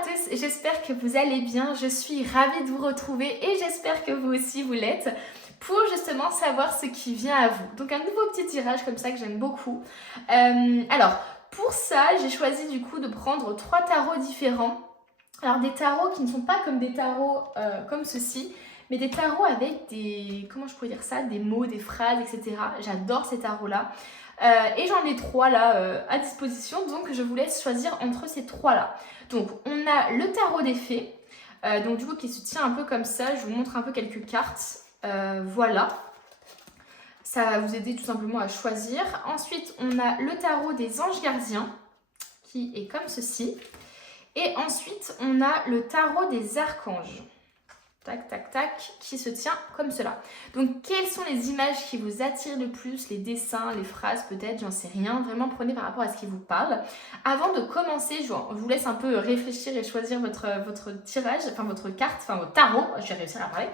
à tous, j'espère que vous allez bien, je suis ravie de vous retrouver et j'espère que vous aussi vous l'êtes pour justement savoir ce qui vient à vous. Donc un nouveau petit tirage comme ça que j'aime beaucoup. Alors pour ça, j'ai choisi du coup de prendre 3 tarots différents. Alors des tarots qui ne sont pas comme des tarots comme ceci, mais des tarots avec des, comment je pourrais dire ça, des mots, des phrases, etc. J'adore ces tarots-là. Et j'en ai 3 là à disposition, donc je vous laisse choisir entre ces 3 là. Donc on a le tarot des fées, donc du coup qui se tient un peu comme ça, je vous montre un peu quelques cartes, voilà. Ça va vous aider tout simplement à choisir. Ensuite on a le tarot des anges gardiens, qui est comme ceci. Et ensuite on a le tarot des archanges. Tac, tac, tac, qui se tient comme cela. Donc, quelles sont les images qui vous attirent le plus, les dessins, les phrases peut-être, j'en sais rien. Vraiment, prenez par rapport à ce qui vous parle. Avant de commencer, je vous laisse un peu réfléchir et choisir votre tirage, enfin votre carte, enfin votre tarot. Je vais réussir à parler.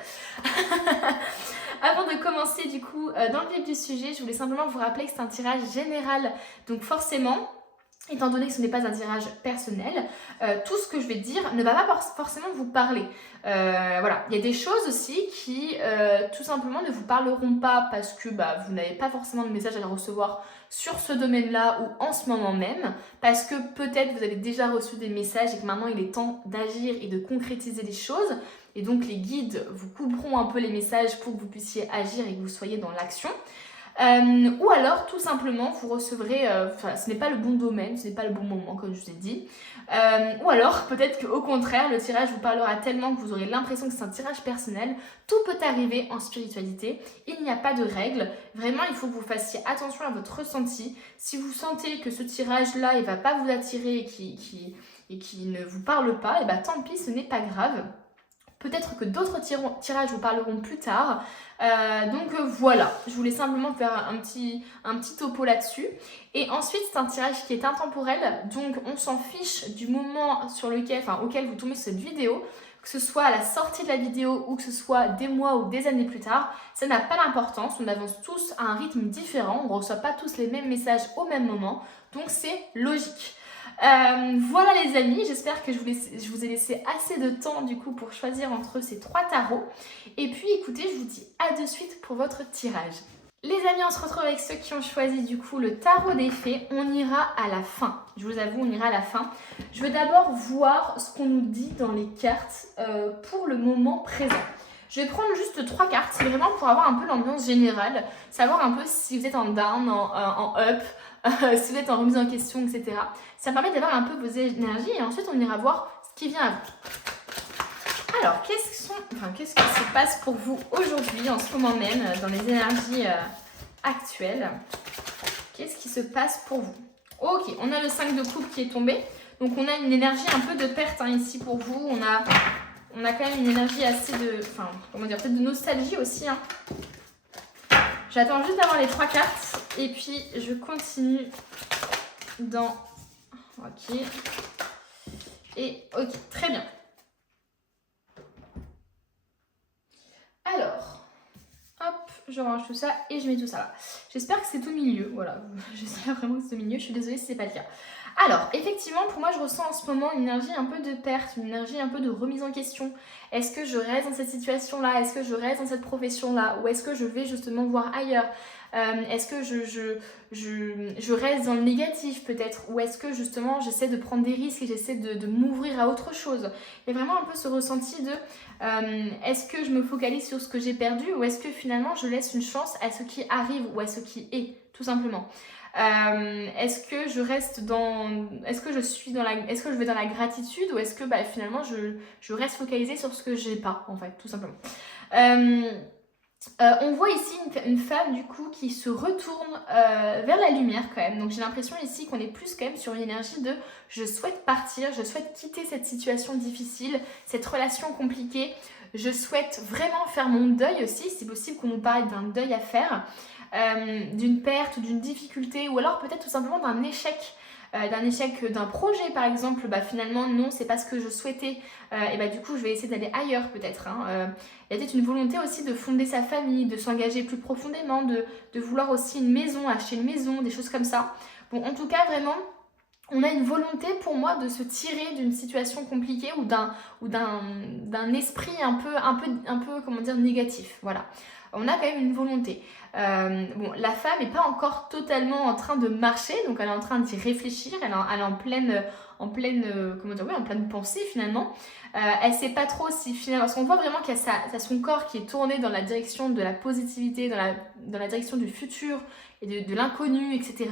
Avant de commencer, du coup, dans le vif du sujet, je voulais simplement vous rappeler que c'est un tirage général. Donc, forcément, étant donné que ce n'est pas un tirage personnel, tout ce que je vais dire ne va pas forcément vous parler. Voilà, il y a des choses aussi qui tout simplement ne vous parleront pas parce que vous n'avez pas forcément de message à recevoir sur ce domaine-là ou en ce moment même, parce que peut-être vous avez déjà reçu des messages et que maintenant il est temps d'agir et de concrétiser les choses. Et donc les guides vous couperont un peu les messages pour que vous puissiez agir et que vous soyez dans l'action. Ou alors tout simplement vous recevrez, ce n'est pas le bon domaine, ce n'est pas le bon moment comme je vous ai dit, ou alors peut-être qu'au contraire le tirage vous parlera tellement que vous aurez l'impression que c'est un tirage personnel. Tout peut arriver en spiritualité, il n'y a pas de règles, vraiment il faut que vous fassiez attention à votre ressenti. Si vous sentez que ce tirage là il ne va pas vous attirer et qui ne vous parle pas, et tant pis, ce n'est pas grave. Peut-être que d'autres tirages vous parleront plus tard. Donc voilà, je voulais simplement faire un petit topo là-dessus. Et ensuite, c'est un tirage qui est intemporel. Donc on s'en fiche du moment auquel vous tombez sur cette vidéo. Que ce soit à la sortie de la vidéo ou que ce soit des mois ou des années plus tard. Ça n'a pas d'importance. On avance tous à un rythme différent. On ne reçoit pas tous les mêmes messages au même moment. Donc c'est logique. Voilà les amis, j'espère que je vous ai laissé assez de temps du coup pour choisir entre ces 3 tarots. Et puis écoutez, je vous dis à de suite pour votre tirage. Les amis, on se retrouve avec ceux qui ont choisi du coup le tarot des fées. On ira à la fin, je vous avoue, on ira à la fin. Je veux d'abord voir ce qu'on nous dit dans les cartes pour le moment présent. Je vais prendre juste 3 cartes, c'est vraiment pour avoir un peu l'ambiance générale, savoir un peu si vous êtes en down, en up, si vous êtes en remise en question, etc. Ça permet d'avoir un peu vos énergies et ensuite on ira voir ce qui vient à vous. Alors, qu'est-ce qui se passe pour vous aujourd'hui, en ce moment même, dans les énergies actuelles? Qu'est-ce qui se passe pour vous? Ok, on a le 5 de coupe qui est tombé. Donc on a une énergie un peu de perte ici pour vous. On a quand même une énergie assez de... peut-être de nostalgie aussi. J'attends juste d'avoir les 3 cartes. Et puis, je continue dans... Ok. Et ok, très bien. Alors, hop, je range tout ça et je mets tout ça là. J'espère que c'est au milieu. Voilà, j'espère vraiment que c'est au milieu. Je suis désolée si c'est pas le cas. Alors, effectivement, pour moi, je ressens en ce moment une énergie un peu de perte, une énergie un peu de remise en question. Est-ce que je reste dans cette situation-là? Est-ce que je reste dans cette profession-là? Ou est-ce que je vais justement voir ailleurs? Est-ce que je reste dans le négatif peut-être? Ou est-ce que justement j'essaie de prendre des risques et j'essaie de m'ouvrir à autre chose? Il y a vraiment un peu ce ressenti de est-ce que je me focalise sur ce que j'ai perdu? Ou est-ce que finalement je laisse une chance à ce qui arrive ou à ce qui est, tout simplement? Est-ce que je reste dans... Est-ce que je vais dans la gratitude ou est-ce que finalement je reste focalisée sur ce que j'ai pas, en fait, tout simplement. On voit ici une femme du coup qui se retourne vers la lumière quand même. Donc j'ai l'impression ici qu'on est plus quand même sur une énergie de je souhaite partir, je souhaite quitter cette situation difficile, cette relation compliquée. Je souhaite vraiment faire mon deuil aussi, c'est possible qu'on nous parle d'un deuil à faire. D'une perte ou d'une difficulté ou alors peut-être tout simplement d'un échec d'un projet par exemple. Finalement non, c'est pas ce que je souhaitais et du coup je vais essayer d'aller ailleurs peut-être. Il y a peut-être une volonté aussi de fonder sa famille, de s'engager plus profondément, de vouloir aussi une maison, acheter une maison, des choses comme ça. Bon, en tout cas vraiment on a une volonté pour moi de se tirer d'une situation compliquée ou d'un esprit un peu comment dire, négatif. Voilà. On a quand même une volonté. Bon, la femme n'est pas encore totalement en train de marcher, donc elle est en train d'y réfléchir, elle est en pleine comment dire, oui, en pleine pensée finalement. Elle sait pas trop si finalement, parce qu'on voit vraiment qu'il y a son corps qui est tourné dans la direction de la positivité, dans la direction du futur et de l'inconnu, etc.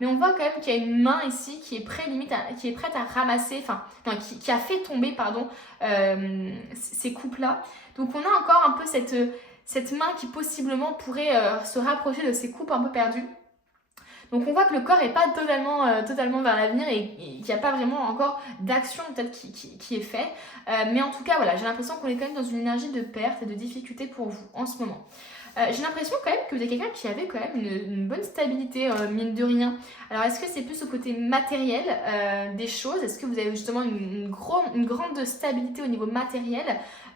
Mais on voit quand même qu'il y a une main ici qui est prête à ramasser, enfin, non, qui a fait tomber, pardon, ces coupes-là. Donc on a encore un peu cette main qui possiblement pourrait se rapprocher de ces coupes un peu perdues. Donc on voit que le corps n'est pas totalement vers l'avenir et qu'il n'y a pas vraiment encore d'action peut-être qui est fait. Mais en tout cas, voilà, j'ai l'impression qu'on est quand même dans une énergie de perte et de difficulté pour vous en ce moment. J'ai l'impression quand même que vous êtes quelqu'un qui avait quand même une bonne stabilité, mine de rien. Alors est-ce que c'est plus au côté matériel des choses? Est-ce que vous avez justement une grande stabilité au niveau matériel?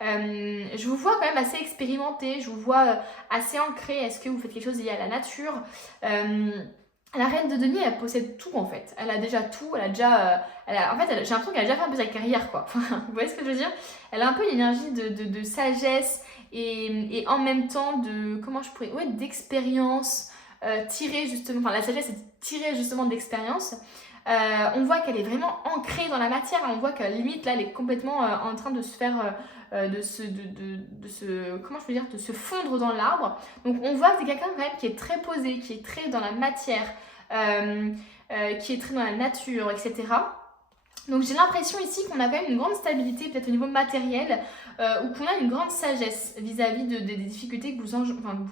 Je vous vois quand même assez expérimenté, je vous vois assez ancré. Est-ce que vous faites quelque chose lié à la nature? La reine de denier, elle possède tout en fait. Elle a déjà tout, en fait, j'ai l'impression qu'elle a déjà fait un peu sa carrière quoi. Vous voyez ce que je veux dire? Elle a un peu l'énergie de sagesse et en même temps d'expérience tirée justement, enfin la sagesse est tirée justement de l'expérience. On voit qu'elle est vraiment ancrée dans la matière, on voit que limite là elle est complètement en train de se faire de se fondre dans l'arbre. Donc on voit que c'est quelqu'un quand même qui est très posé, qui est très dans la matière, qui est très dans la nature, etc. Donc j'ai l'impression ici qu'on a quand même une grande stabilité, peut-être au niveau matériel, ou qu'on a une grande sagesse vis-à-vis des difficultés que vous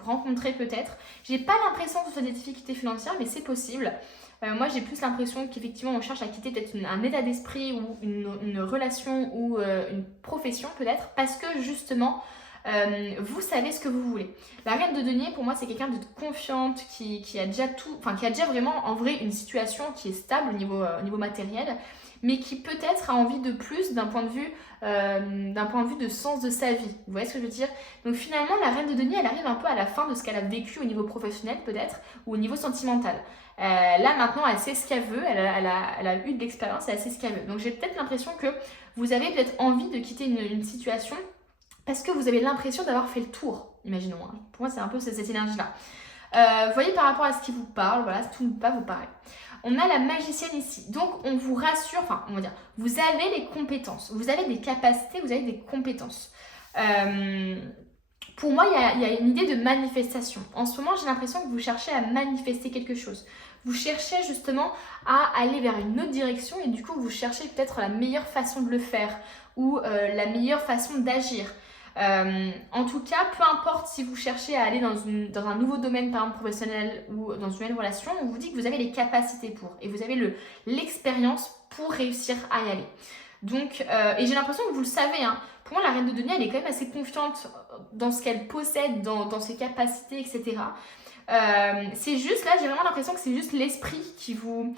rencontrez peut-être. J'ai pas l'impression que ce soit des difficultés financières, mais c'est possible. Moi j'ai plus l'impression qu'effectivement on cherche à quitter peut-être un état d'esprit ou une relation ou une profession peut-être, parce que justement vous savez ce que vous voulez. La reine de denier pour moi c'est quelqu'un de confiante qui a déjà tout, enfin qui a déjà vraiment en vrai une situation qui est stable au niveau matériel, mais qui peut-être a envie de plus d'un point de vue de sens de sa vie. Vous voyez ce que je veux dire? Donc finalement la reine de denier elle arrive un peu à la fin de ce qu'elle a vécu au niveau professionnel peut-être, ou au niveau sentimental. Là maintenant elle sait ce qu'elle veut, elle a eu de l'expérience, elle sait ce qu'elle veut. Donc j'ai peut-être l'impression que vous avez peut-être envie de quitter une situation parce que vous avez l'impression d'avoir fait le tour, imaginons. Hein. Pour moi c'est un peu cette énergie-là. Vous voyez par rapport à ce qui vous parle, voilà, tout ne peut pas vous parler. On a la magicienne ici, donc on vous rassure, enfin on va dire, vous avez les compétences, vous avez des capacités, vous avez des compétences. Pour moi, il y a une idée de manifestation. En ce moment, j'ai l'impression que vous cherchez à manifester quelque chose. Vous cherchez justement à aller vers une autre direction et du coup, vous cherchez peut-être la meilleure façon de le faire ou la meilleure façon d'agir. En tout cas, peu importe si vous cherchez à aller dans un nouveau domaine, par exemple professionnel ou dans une nouvelle relation, on vous dit que vous avez les capacités pour et vous avez l'expérience pour réussir à y aller. Donc, et j'ai l'impression que vous le savez, hein. Pour moi, la reine de denier, elle est quand même assez confiante dans ce qu'elle possède, dans ses capacités, etc. C'est juste, là, j'ai vraiment l'impression que c'est juste l'esprit qui vous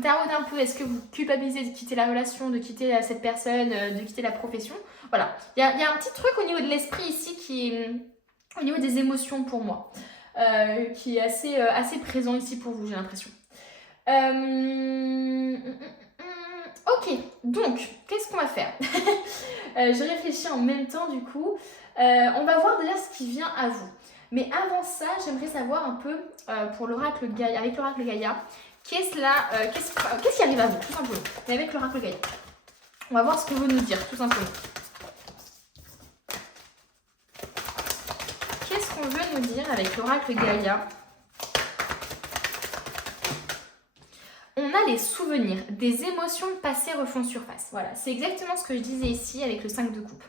taraude un peu. Est-ce que vous culpabilisez de quitter la relation, de quitter cette personne, de quitter la profession? Voilà. Il y a un petit truc au niveau de l'esprit ici qui est au niveau des émotions pour moi, qui est assez présent ici pour vous, j'ai l'impression. Ok, donc, qu'est-ce qu'on va faire? Je réfléchis en même temps du coup. On va voir déjà ce qui vient à vous. Mais avant ça, j'aimerais savoir un peu pour l'oracle Gaïa, avec l'oracle Gaïa, qu'est-ce qui arrive à vous, tout simplement. Mais avec l'oracle Gaïa. On va voir ce qu'on veut nous dire, tout simplement. Qu'est-ce qu'on veut nous dire avec l'oracle Gaïa? On a les souvenirs, des émotions passées refont surface. Voilà, c'est exactement ce que je disais ici avec le 5 de coupe.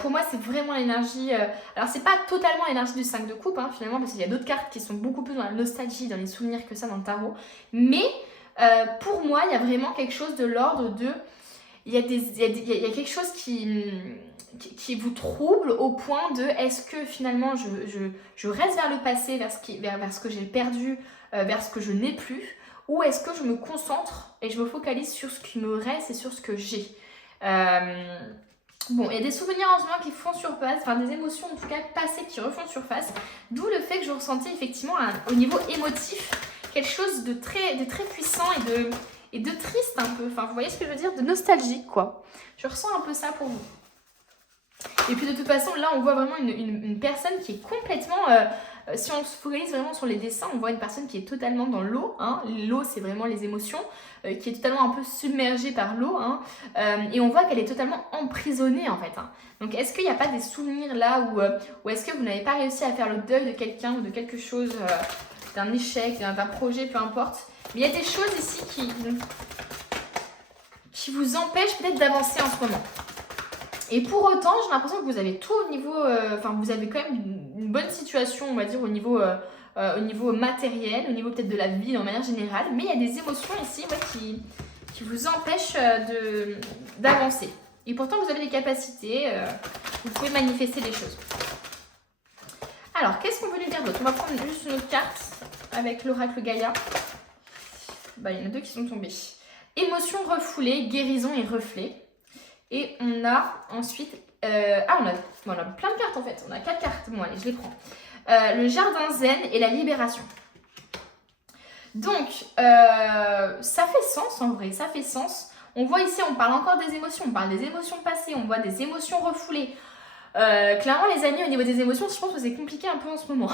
Pour moi, c'est vraiment l'énergie... alors, c'est pas totalement l'énergie du 5 de coupe, hein, finalement, parce qu'il y a d'autres cartes qui sont beaucoup plus dans la nostalgie, dans les souvenirs que ça dans le tarot. Mais, pour moi, il y a vraiment quelque chose de l'ordre de... Il y a quelque chose qui vous trouble au point de est-ce que finalement je reste vers le passé, vers ce que j'ai perdu, vers ce que je n'ai plus, ou est-ce que je me concentre et je me focalise sur ce qui me reste et sur ce que j'ai. Bon, il y a des souvenirs en ce moment qui font surface, enfin des émotions en tout cas passées qui refont surface, d'où le fait que je ressentais effectivement au niveau émotif quelque chose de très puissant et de triste un peu. Enfin, vous voyez ce que je veux dire? De nostalgique, quoi. Je ressens un peu ça pour vous. Et puis de toute façon, là, on voit vraiment une personne qui est complètement... si on se focalise vraiment sur les dessins, on voit une personne qui est totalement dans l'eau. Hein. L'eau, c'est vraiment les émotions, qui est totalement un peu submergée par l'eau. Hein. Et on voit qu'elle est totalement emprisonnée, en fait. Hein. Donc, est-ce qu'il n'y a pas des souvenirs là où est-ce que vous n'avez pas réussi à faire le deuil de quelqu'un ou de quelque chose, d'un échec, d'un projet, peu importe. Mais il y a des choses ici qui vous empêchent peut-être d'avancer en ce moment. Et pour autant, j'ai l'impression que vous avez tout au niveau... Enfin, vous avez quand même une bonne situation, on va dire, au niveau matériel, au niveau peut-être de la vie en manière générale. Mais il y a des émotions ici qui vous empêchent d'avancer. Et pourtant, vous avez des capacités, vous pouvez manifester des choses. Alors, qu'est-ce qu'on veut lui dire d'autre? On va prendre juste une autre carte avec l'oracle Gaïa. Bah, il y en a deux qui sont tombés. Émotions refoulées, guérison et reflet. Et on a ensuite... on a plein de cartes en fait. On a 4 cartes. Bon, allez, je les prends. Le jardin zen et la libération. Donc, ça fait sens en vrai. Ça fait sens. On voit ici, on parle encore des émotions. On parle des émotions passées. On voit des émotions refoulées. Clairement, les amis, au niveau des émotions, je pense que c'est compliqué un peu en ce moment.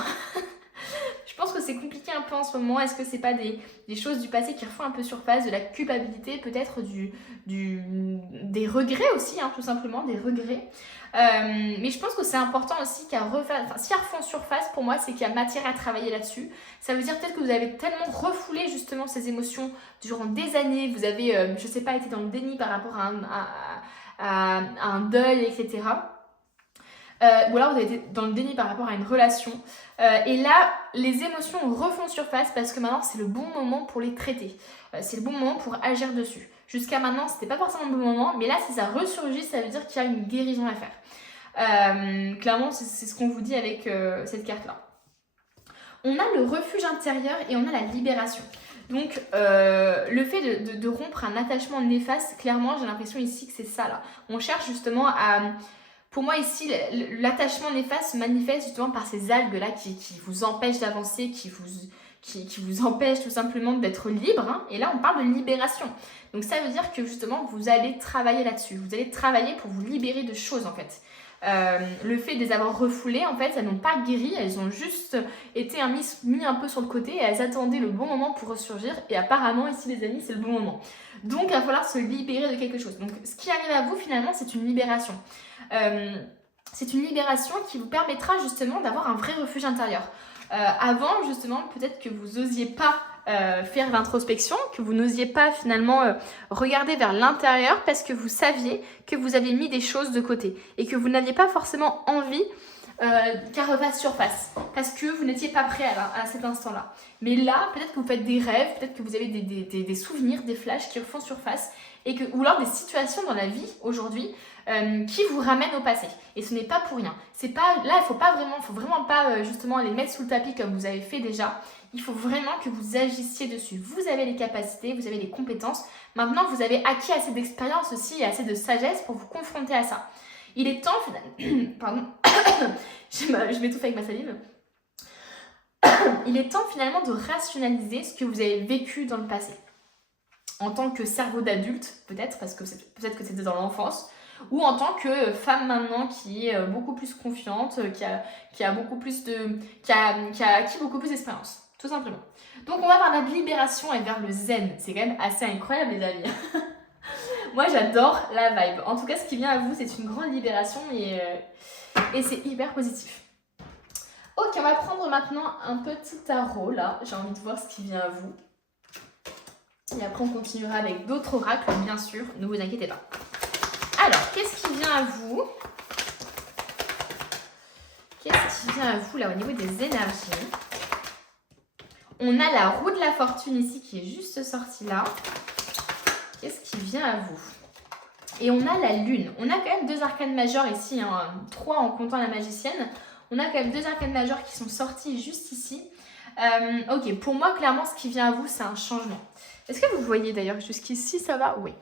Je pense que c'est compliqué un peu en ce moment. Est-ce que c'est pas des choses du passé qui refont un peu surface, de la culpabilité, peut-être des regrets aussi, hein, tout simplement, des regrets. Mais je pense que c'est important aussi si elles refont surface, pour moi, c'est qu'il y a matière à travailler là-dessus. Ça veut dire peut-être que vous avez tellement refoulé justement ces émotions durant des années, vous avez, je sais pas, été dans le déni par rapport à un deuil, etc. Ou alors vous avez été dans le déni par rapport à une relation. Et là, les émotions refont surface parce que maintenant, c'est le bon moment pour les traiter. C'est le bon moment pour agir dessus. Jusqu'à maintenant, c'était pas forcément le bon moment, mais là, si ça ressurgit, ça veut dire qu'il y a une guérison à faire. Clairement, c'est ce qu'on vous dit avec cette carte-là. On a le refuge intérieur et on a la libération. Donc, le fait de rompre un attachement néfaste, clairement, j'ai l'impression ici que c'est ça, là. On cherche justement à... Pour moi ici, l'attachement néfaste se manifeste justement par ces algues-là qui vous empêchent d'avancer, qui vous empêchent tout simplement d'être libre. Hein. Et là, on parle de libération. Donc ça veut dire que justement, vous allez travailler là-dessus. Vous allez travailler pour vous libérer de choses en fait. Le fait de les avoir refoulées, en fait, elles n'ont pas guéri, elles ont juste été mis un peu sur le côté et elles attendaient le bon moment pour ressurgir. Et apparemment, ici les amis, c'est le bon moment. Donc, il va falloir se libérer de quelque chose. Donc, ce qui arrive à vous, finalement, c'est une libération. C'est une libération qui vous permettra justement d'avoir un vrai refuge intérieur. Avant, justement, peut-être que vous n'osiez pas faire l'introspection, que vous n'osiez pas finalement regarder vers l'intérieur parce que vous saviez que vous aviez mis des choses de côté et que vous n'aviez pas forcément envie qu'elle refasse surface parce que vous n'étiez pas prêt à cet instant-là. Mais là, peut-être que vous faites des rêves, peut-être que vous avez des souvenirs, des flashs qui refont surface ou alors des situations dans la vie aujourd'hui qui vous ramènent au passé. Et ce n'est pas pour rien. C'est pas, là, il faut vraiment pas justement les mettre sous le tapis comme vous avez fait déjà. Il faut vraiment que vous agissiez dessus. Vous avez les capacités, vous avez les compétences. Maintenant, vous avez acquis assez d'expérience aussi et assez de sagesse pour vous confronter à ça. Il est temps, pardon, je m'étouffe avec ma salive. Il est temps finalement de rationaliser ce que vous avez vécu dans le passé. En tant que cerveau d'adulte, peut-être, parce que peut-être que c'était dans l'enfance, ou en tant que femme maintenant qui est beaucoup plus confiante, qui a acquis beaucoup plus d'expérience, tout simplement. Donc on va vers la libération et vers le zen. C'est quand même assez incroyable les amis. Moi j'adore la vibe. En tout cas ce qui vient à vous c'est une grande libération et c'est hyper positif. Ok, on va prendre maintenant un petit tarot là. J'ai envie de voir ce qui vient à vous. Et après on continuera avec d'autres oracles bien sûr, ne vous inquiétez pas. Alors, qu'est-ce qui vient à vous? Qu'est-ce qui vient à vous là au niveau des énergies? On a la roue de la fortune ici qui est juste sortie là. Qu'est-ce qui vient à vous? Et on a la lune. On a quand même 2 arcanes majeures ici, hein, 3 en comptant la magicienne. On a quand même 2 arcanes majeures qui sont sorties juste ici. Ok, pour moi, clairement, ce qui vient à vous, c'est un changement. Est-ce que vous voyez d'ailleurs jusqu'ici, ça va? Oui.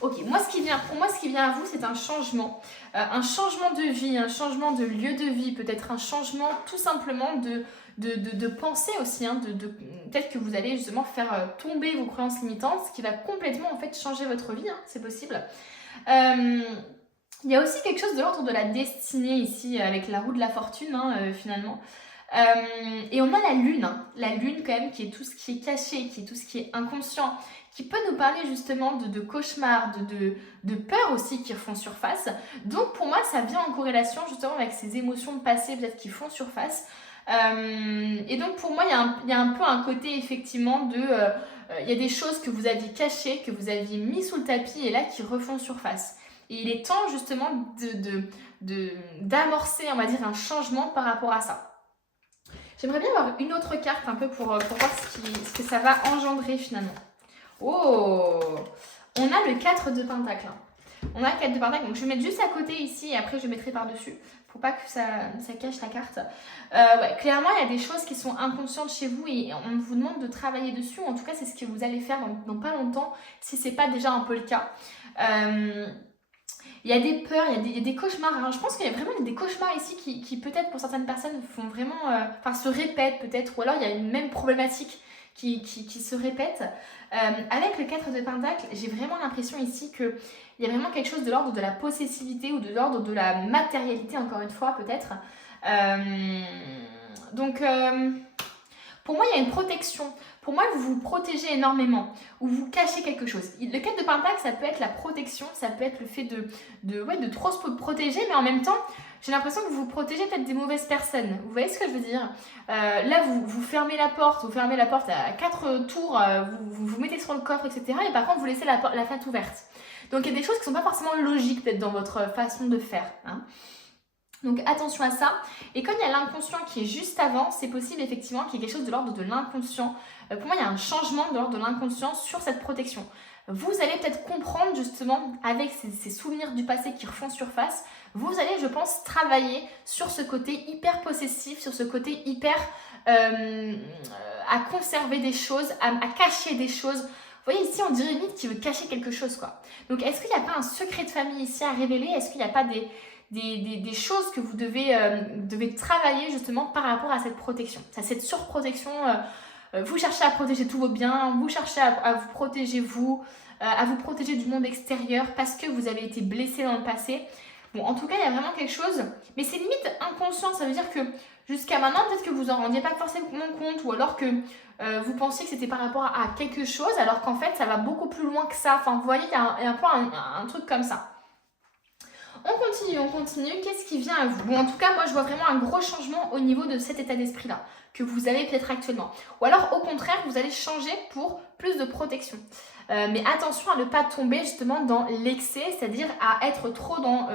Ok, pour moi, ce qui vient à vous, c'est un changement. Un changement de vie, un changement de lieu de vie, peut-être un changement tout simplement de pensée aussi, hein, peut-être que vous allez justement faire tomber vos croyances limitantes, ce qui va complètement en fait changer votre vie, hein, c'est possible. Il y a aussi quelque chose de l'ordre de la destinée ici, avec la roue de la fortune, hein, finalement. Et on a la lune, hein. La lune quand même, qui est tout ce qui est caché, qui est tout ce qui est inconscient, qui peut nous parler justement de cauchemars, de peurs aussi qui refont surface. Donc pour moi, ça vient en corrélation justement avec ces émotions passées peut-être qui font surface. Et donc pour moi, il y a un peu un côté effectivement il y a des choses que vous aviez cachées, que vous aviez mis sous le tapis et là qui refont surface. Et il est temps justement d'amorcer, on va dire, un changement par rapport à ça. J'aimerais bien avoir une autre carte un peu pour voir ce que ça va engendrer finalement. Oh, on a le 4 de Pentacle. On a le 4 de Pentacle, donc je vais mettre juste à côté ici et après je mettrai par-dessus pour pas que ça cache la carte. Ouais, clairement, il y a des choses qui sont inconscientes chez vous et on vous demande de travailler dessus. En tout cas, c'est ce que vous allez faire dans pas longtemps si c'est pas déjà un peu le cas. Il y a des peurs, il y a des cauchemars. Alors, je pense qu'il y a vraiment des cauchemars ici qui peut-être pour certaines personnes font vraiment, se répètent peut-être, ou alors il y a une même problématique qui se répète. Avec le 4 de Pentacle, j'ai vraiment l'impression ici qu'il y a vraiment quelque chose de l'ordre de la possessivité ou de l'ordre de la matérialité, encore une fois peut-être. Donc, pour moi, il y a une protection. Pour moi, vous vous protégez énormément ou vous cachez quelque chose. Le 4 de Pentacle, ça peut être la protection, ça peut être le fait de trop se protéger, mais en même temps, j'ai l'impression que vous vous protégez peut-être des mauvaises personnes. Vous voyez ce que je veux dire? Là, vous fermez la porte à 4 tours, vous mettez sur le coffre, etc. Et par contre, vous laissez la fenêtre ouverte. Donc, il y a des choses qui ne sont pas forcément logiques peut-être dans votre façon de faire, hein. Donc attention à ça. Et comme il y a l'inconscient qui est juste avant, c'est possible effectivement qu'il y ait quelque chose de l'ordre de l'inconscient. Pour moi, il y a un changement de l'ordre de l'inconscient sur cette protection. Vous allez peut-être comprendre justement avec ces souvenirs du passé qui refont surface, vous allez, je pense, travailler sur ce côté hyper possessif, sur ce côté hyper à conserver des choses, à cacher des choses. Vous voyez ici, on dirait limite qu'il veut cacher quelque chose, quoi. Donc est-ce qu'il n'y a pas un secret de famille ici à révéler? Est-ce qu'il n'y a pas des choses que vous devez travailler justement par rapport à cette protection, à cette surprotection? Vous cherchez à protéger tous vos biens, vous cherchez à vous protéger vous, à vous protéger du monde extérieur parce que vous avez été blessé dans le passé. Bon, en tout cas, il y a vraiment quelque chose, mais c'est limite inconscient. Ça veut dire que jusqu'à maintenant, peut-être que vous n'en rendiez pas forcément compte ou alors que vous pensiez que c'était par rapport à quelque chose alors qu'en fait, ça va beaucoup plus loin que ça. Enfin, vous voyez, il y a un peu un truc comme ça. On continue. Qu'est-ce qui vient à vous? Bon, en tout cas, moi, je vois vraiment un gros changement au niveau de cet état d'esprit-là que vous avez peut-être actuellement. Ou alors, au contraire, vous allez changer pour plus de protection. Mais attention à ne pas tomber justement dans l'excès, c'est-à-dire à être trop dans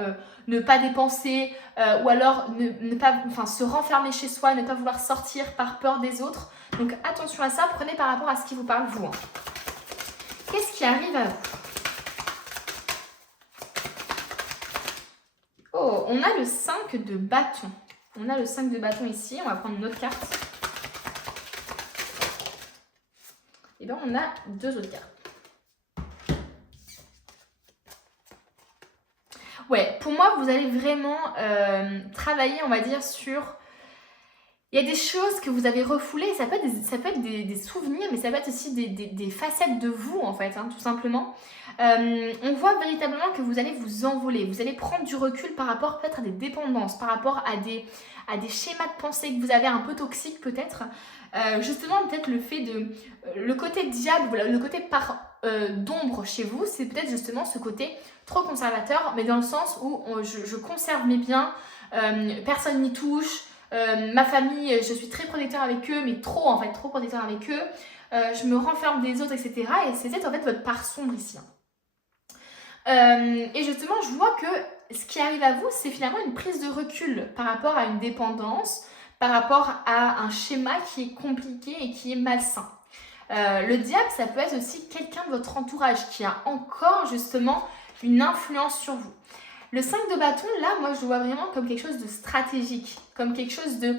ne pas dépenser ou alors ne pas, se renfermer chez soi, ne pas vouloir sortir par peur des autres. Donc, attention à ça. Prenez par rapport à ce qui vous parle, vous, hein. Qu'est-ce qui arrive à vous? Oh, on a le 5 de bâton. On a le 5 de bâton ici. On va prendre une autre carte. Et bien, on a 2 autres cartes. Ouais, pour moi, vous allez vraiment travailler, on va dire, sur... Il y a des choses que vous avez refoulées. Ça peut être des souvenirs, mais ça peut être aussi des facettes de vous, en fait, hein, tout simplement. On voit véritablement que vous allez vous envoler. Vous allez prendre du recul par rapport peut-être à des dépendances, par rapport à des schémas de pensée que vous avez un peu toxiques, peut-être. Justement, peut-être le côté diable, le côté d'ombre chez vous, c'est peut-être justement ce côté trop conservateur, mais dans le sens où je conserve mes biens, personne n'y touche, ma famille, je suis très protecteur avec eux, mais trop protecteur avec eux, je me renferme des autres, etc. Et c'est peut-être en fait votre part sombre ici, hein. Et justement, je vois que ce qui arrive à vous, c'est finalement une prise de recul par rapport à une dépendance, par rapport à un schéma qui est compliqué et qui est malsain. Le diable, ça peut être aussi quelqu'un de votre entourage qui a encore justement une influence sur vous. Le 5 de bâton, là, moi, je le vois vraiment comme quelque chose de stratégique, comme quelque chose de...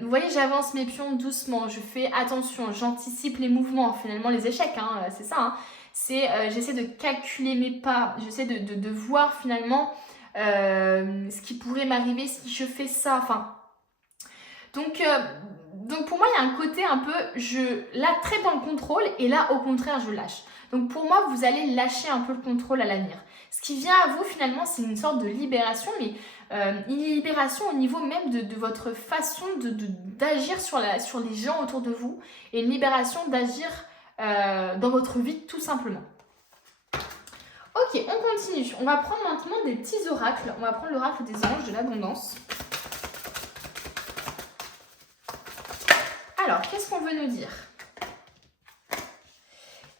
vous voyez, j'avance mes pions doucement, je fais attention, j'anticipe les mouvements, finalement les échecs, hein, c'est ça, hein. J'essaie de calculer mes pas, j'essaie de voir finalement ce qui pourrait m'arriver si je fais ça, enfin... Donc pour moi, il y a un côté un peu, là, très dans le contrôle, et là, au contraire, je lâche. Donc pour moi, vous allez lâcher un peu le contrôle à l'avenir. Ce qui vient à vous, finalement, c'est une sorte de libération, mais une libération au niveau même de votre façon d'agir sur les gens autour de vous, et une libération d'agir dans votre vie, tout simplement. Ok, on continue. On va prendre maintenant des petits oracles. On va prendre l'oracle des anges de l'abondance. Alors, qu'est-ce qu'on veut nous dire?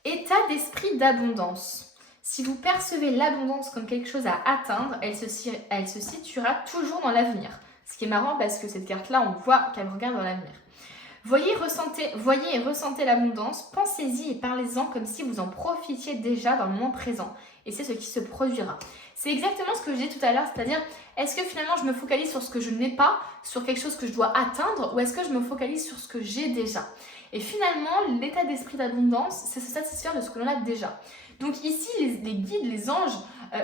État d'esprit d'abondance. Si vous percevez l'abondance comme quelque chose à atteindre, elle se situera toujours dans l'avenir. Ce qui est marrant parce que cette carte-là, on voit qu'elle regarde dans l'avenir. Voyez et ressentez l'abondance, pensez-y et parlez-en comme si vous en profitiez déjà dans le moment présent. Et c'est ce qui se produira. C'est exactement ce que je disais tout à l'heure, c'est-à-dire, est-ce que finalement je me focalise sur ce que je n'ai pas, sur quelque chose que je dois atteindre, ou est-ce que je me focalise sur ce que j'ai déjà? Et finalement, l'état d'esprit d'abondance, c'est se satisfaire de ce que l'on a déjà. Donc ici, les guides, les anges,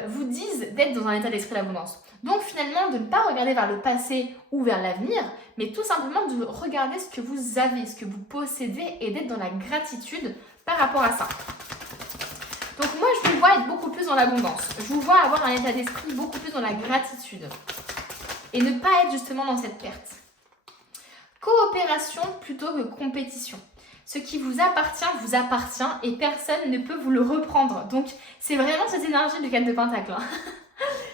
vous disent d'être dans un état d'esprit d'abondance. Donc finalement, de ne pas regarder vers le passé ou vers l'avenir, mais tout simplement de regarder ce que vous avez, ce que vous possédez et d'être dans la gratitude par rapport à ça. Donc moi, je vous vois être beaucoup plus dans l'abondance. Je vous vois avoir un état d'esprit beaucoup plus dans la gratitude. Et ne pas être justement dans cette perte. Coopération plutôt que compétition. Ce qui vous appartient et personne ne peut vous le reprendre. Donc, c'est vraiment cette énergie du 4 de Pentacle.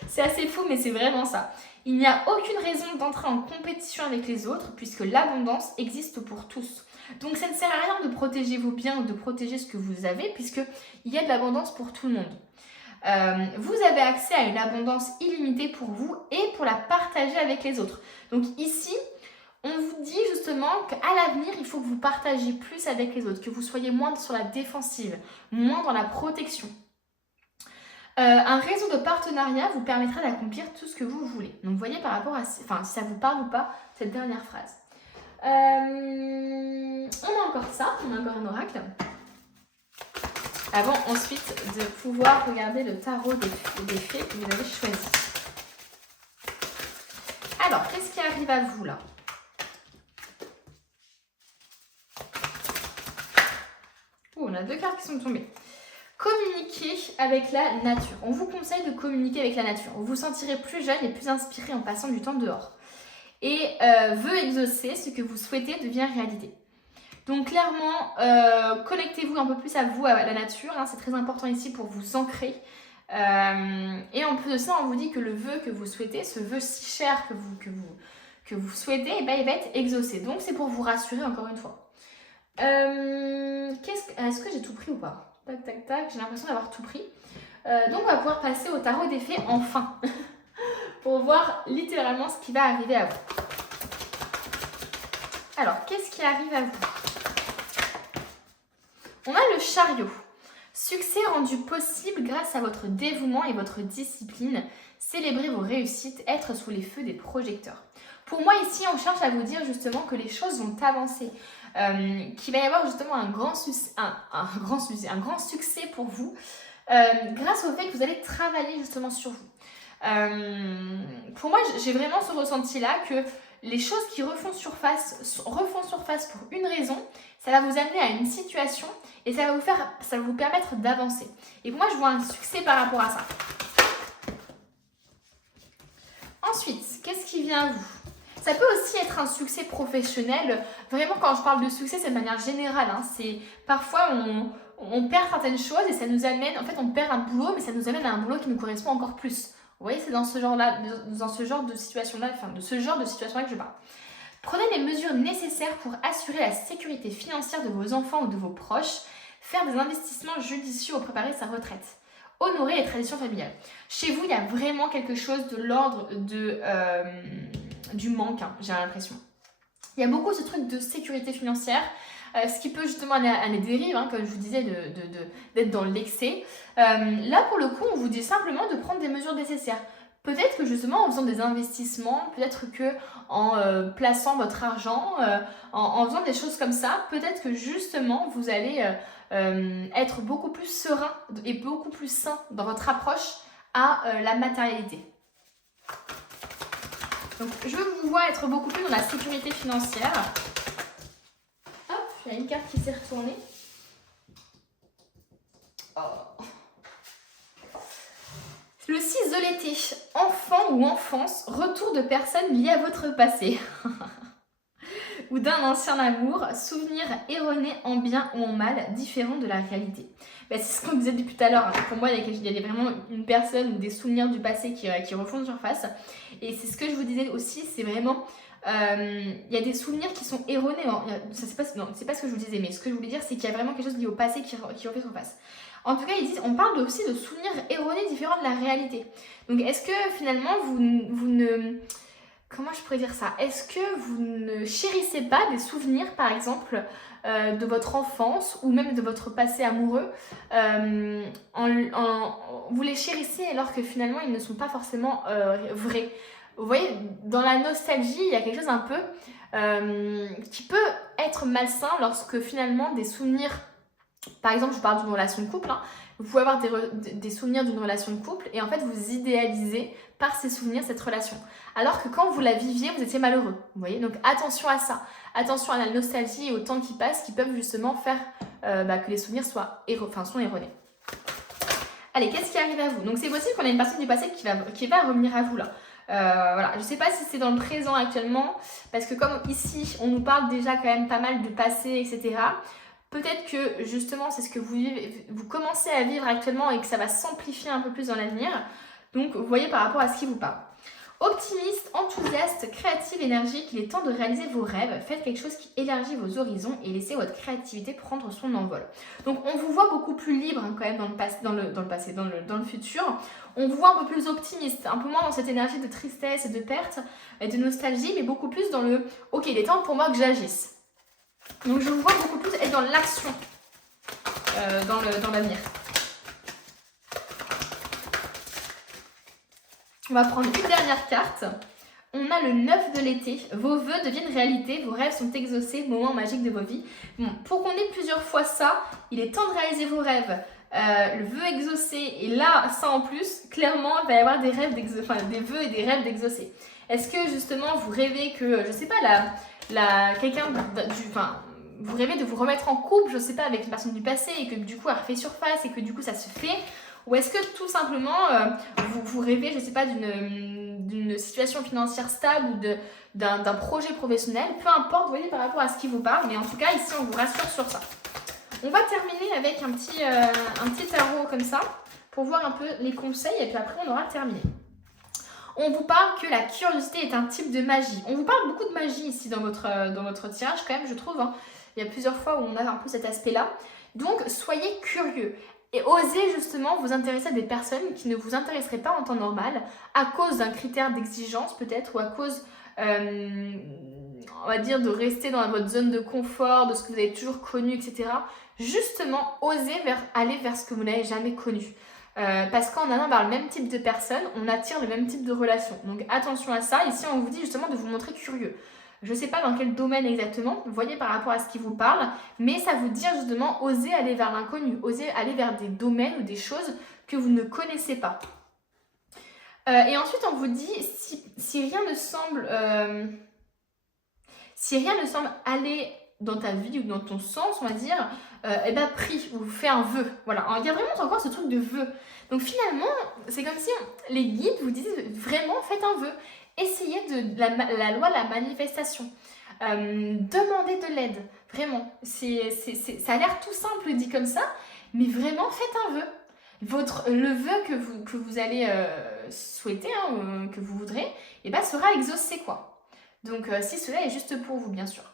C'est assez fou, mais c'est vraiment ça. Il n'y a aucune raison d'entrer en compétition avec les autres puisque l'abondance existe pour tous. Donc, ça ne sert à rien de protéger vos biens ou de protéger ce que vous avez puisqu'il y a de l'abondance pour tout le monde. Vous avez accès à une abondance illimitée pour vous et pour la partager avec les autres. Donc ici, on vous dit justement qu'à l'avenir, il faut que vous partagiez plus avec les autres, que vous soyez moins sur la défensive, moins dans la protection. Un réseau de partenariat vous permettra d'accomplir tout ce que vous voulez. Donc vous voyez par rapport à, si ça vous parle ou pas, cette dernière phrase. On a encore ça, on a encore un oracle. Avant ensuite de pouvoir regarder le tarot des fées que vous avez choisi. Alors, qu'est-ce qui arrive à vous là? On a deux cartes qui sont tombées. Communiquer avec la nature. On vous conseille de communiquer avec la nature. Vous vous sentirez plus jeune et plus inspiré en passant du temps dehors. Et vœu exaucé, ce que vous souhaitez devient réalité. Donc clairement, connectez-vous un peu plus à vous, à la nature. Hein, c'est très important ici pour vous ancrer. Et en plus de ça, on vous dit que le vœu que vous souhaitez, ce vœu si cher que vous souhaitez, eh ben, il va être exaucé. Donc c'est pour vous rassurer encore une fois. Est-ce que j'ai tout pris ou pas? Tac, tac, tac, j'ai l'impression d'avoir tout pris. Donc on va pouvoir passer au tarot des fées enfin. Pour voir littéralement ce qui va arriver à vous. Alors, qu'est-ce qui arrive à vous? On a le chariot. Succès rendu possible grâce à votre dévouement et votre discipline. Célébrez vos réussites, être sous les feux des projecteurs. Pour moi, ici, on cherche à vous dire justement que les choses vont avancer. Qu'il va y avoir justement un grand succès pour vous grâce au fait que vous allez travailler justement sur vous. Pour moi, j'ai vraiment ce ressenti-là que les choses qui refont surface pour une raison, ça va vous amener à une situation et ça va vous permettre d'avancer. Et pour moi, je vois un succès par rapport à ça. Ensuite, qu'est-ce qui vient à vous? Ça peut aussi être un succès professionnel. Vraiment, quand je parle de succès, c'est de manière générale. Hein. C'est parfois, on perd certaines choses et ça nous amène... En fait, on perd un boulot, mais ça nous amène à un boulot qui nous correspond encore plus. Vous voyez, c'est dans ce genre de situation-là, que je parle. Prenez les mesures nécessaires pour assurer la sécurité financière de vos enfants ou de vos proches. Faire des investissements judicieux pour préparer sa retraite. Honorer les traditions familiales. Chez vous, il y a vraiment quelque chose de l'ordre du manque, hein, j'ai l'impression. Il y a beaucoup ce truc de sécurité financière, ce qui peut justement aller à des dérives, hein, comme je vous disais, d'être dans l'excès. Là, pour le coup, on vous dit simplement de prendre des mesures nécessaires. Peut-être que justement, en faisant des investissements, peut-être que en plaçant votre argent, en faisant des choses comme ça, peut-être que justement, vous allez être beaucoup plus serein et beaucoup plus sain dans votre approche à la matérialité. Donc je vous vois être beaucoup plus dans la sécurité financière. Hop, il y a une carte qui s'est retournée. Oh. Le 6 de l'été, enfant ou enfance, retour de personnes liées à votre passé. Ou d'un ancien amour, souvenir erroné en bien ou en mal, différent de la réalité. C'est ce qu'on disait depuis tout à l'heure. Hein. Pour moi, il y a vraiment une personne ou des souvenirs du passé qui refont surface. Et c'est ce que je vous disais aussi, c'est vraiment... il y a des souvenirs qui sont erronés. Hein. C'est pas ce que je vous disais, mais ce que je voulais dire, c'est qu'il y a vraiment quelque chose lié au passé qui refait surface. En tout cas, ils disent, on parle aussi de souvenirs erronés différents de la réalité. Donc, est-ce que finalement, vous ne... Comment je pourrais dire ça? Est-ce que vous ne chérissez pas des souvenirs, par exemple, de votre enfance ou même de votre passé amoureux vous les chérissez alors que finalement, ils ne sont pas forcément vrais? Vous voyez, dans la nostalgie, il y a quelque chose un peu qui peut être malsain lorsque finalement des souvenirs... Par exemple, je parle d'une relation de couple, hein. Vous pouvez avoir des souvenirs d'une relation de couple et en fait vous idéalisez par ces souvenirs cette relation. Alors que quand vous la viviez, vous étiez malheureux. Vous voyez, donc attention à ça. Attention à la nostalgie et au temps qui passe qui peuvent justement faire que les souvenirs sont erronés. Allez, qu'est-ce qui arrive à vous? Donc c'est possible qu'on ait une personne du passé qui va revenir à vous là. Voilà, je ne sais pas si c'est dans le présent actuellement, parce que comme ici on nous parle déjà quand même pas mal du passé, etc. Peut-être que justement c'est ce que vous commencez à vivre actuellement et que ça va s'amplifier un peu plus dans l'avenir. Donc vous voyez par rapport à ce qui vous parle. Optimiste, enthousiaste, créative, énergique, il est temps de réaliser vos rêves. Faites quelque chose qui élargit vos horizons et laissez votre créativité prendre son envol. Donc on vous voit beaucoup plus libre hein, quand même dans le futur. On vous voit un peu plus optimiste, un peu moins dans cette énergie de tristesse et de perte et de nostalgie, mais beaucoup plus dans le « ok, il est temps pour moi que j'agisse ». Donc je vous vois beaucoup plus être dans l'action dans l'avenir. On va prendre une dernière carte. On a le 9 de l'été. Vos vœux deviennent réalité, vos rêves sont exaucés, moment magique de vos vies. Bon, pour qu'on ait plusieurs fois ça, il est temps de réaliser vos rêves. Le vœu exaucé, et là, ça en plus, clairement, il va y avoir des vœux et des rêves d'exaucer. Est-ce que justement, vous rêvez que, je sais pas, vous rêvez de vous remettre en couple, je sais pas, avec une personne du passé et que du coup elle refait surface et que du coup ça se fait? Ou est-ce que tout simplement vous rêvez, je sais pas, d'une situation financière stable ou d'un projet professionnel? Peu importe, vous voyez, par rapport à ce qui vous parle, mais en tout cas ici on vous rassure sur ça. On va terminer avec un petit tarot comme ça pour voir un peu les conseils et puis après on aura terminé. On vous parle que la curiosité est un type de magie. On vous parle beaucoup de magie ici dans votre tirage quand même, je trouve. Hein. Il y a plusieurs fois où on a un peu cet aspect-là. Donc, soyez curieux et osez justement vous intéresser à des personnes qui ne vous intéresseraient pas en temps normal à cause d'un critère d'exigence peut-être ou à cause, on va dire, de rester dans votre zone de confort, de ce que vous avez toujours connu, etc. Justement, osez aller vers ce que vous n'avez jamais connu. Parce qu'en allant vers le même type de personnes, on attire le même type de relation. Donc attention à ça. Ici, on vous dit justement de vous montrer curieux. Je ne sais pas dans quel domaine exactement, vous voyez par rapport à ce qui vous parle, mais ça vous dit justement oser aller vers l'inconnu, oser aller vers des domaines ou des choses que vous ne connaissez pas. Et ensuite, on vous dit si rien ne semble aller dans ta vie ou dans ton sens, on va dire, prie ou fais un vœu. Voilà, il y a vraiment encore ce truc de vœu. Donc finalement, c'est comme si les guides vous disent vraiment faites un vœu. Essayez la loi de la manifestation. Demandez de l'aide. Vraiment. Ça a l'air tout simple dit comme ça, mais vraiment faites un vœu. Le vœu que vous allez souhaiter, hein, que vous voudrez, sera exaucé quoi. Donc si cela est juste pour vous, bien sûr.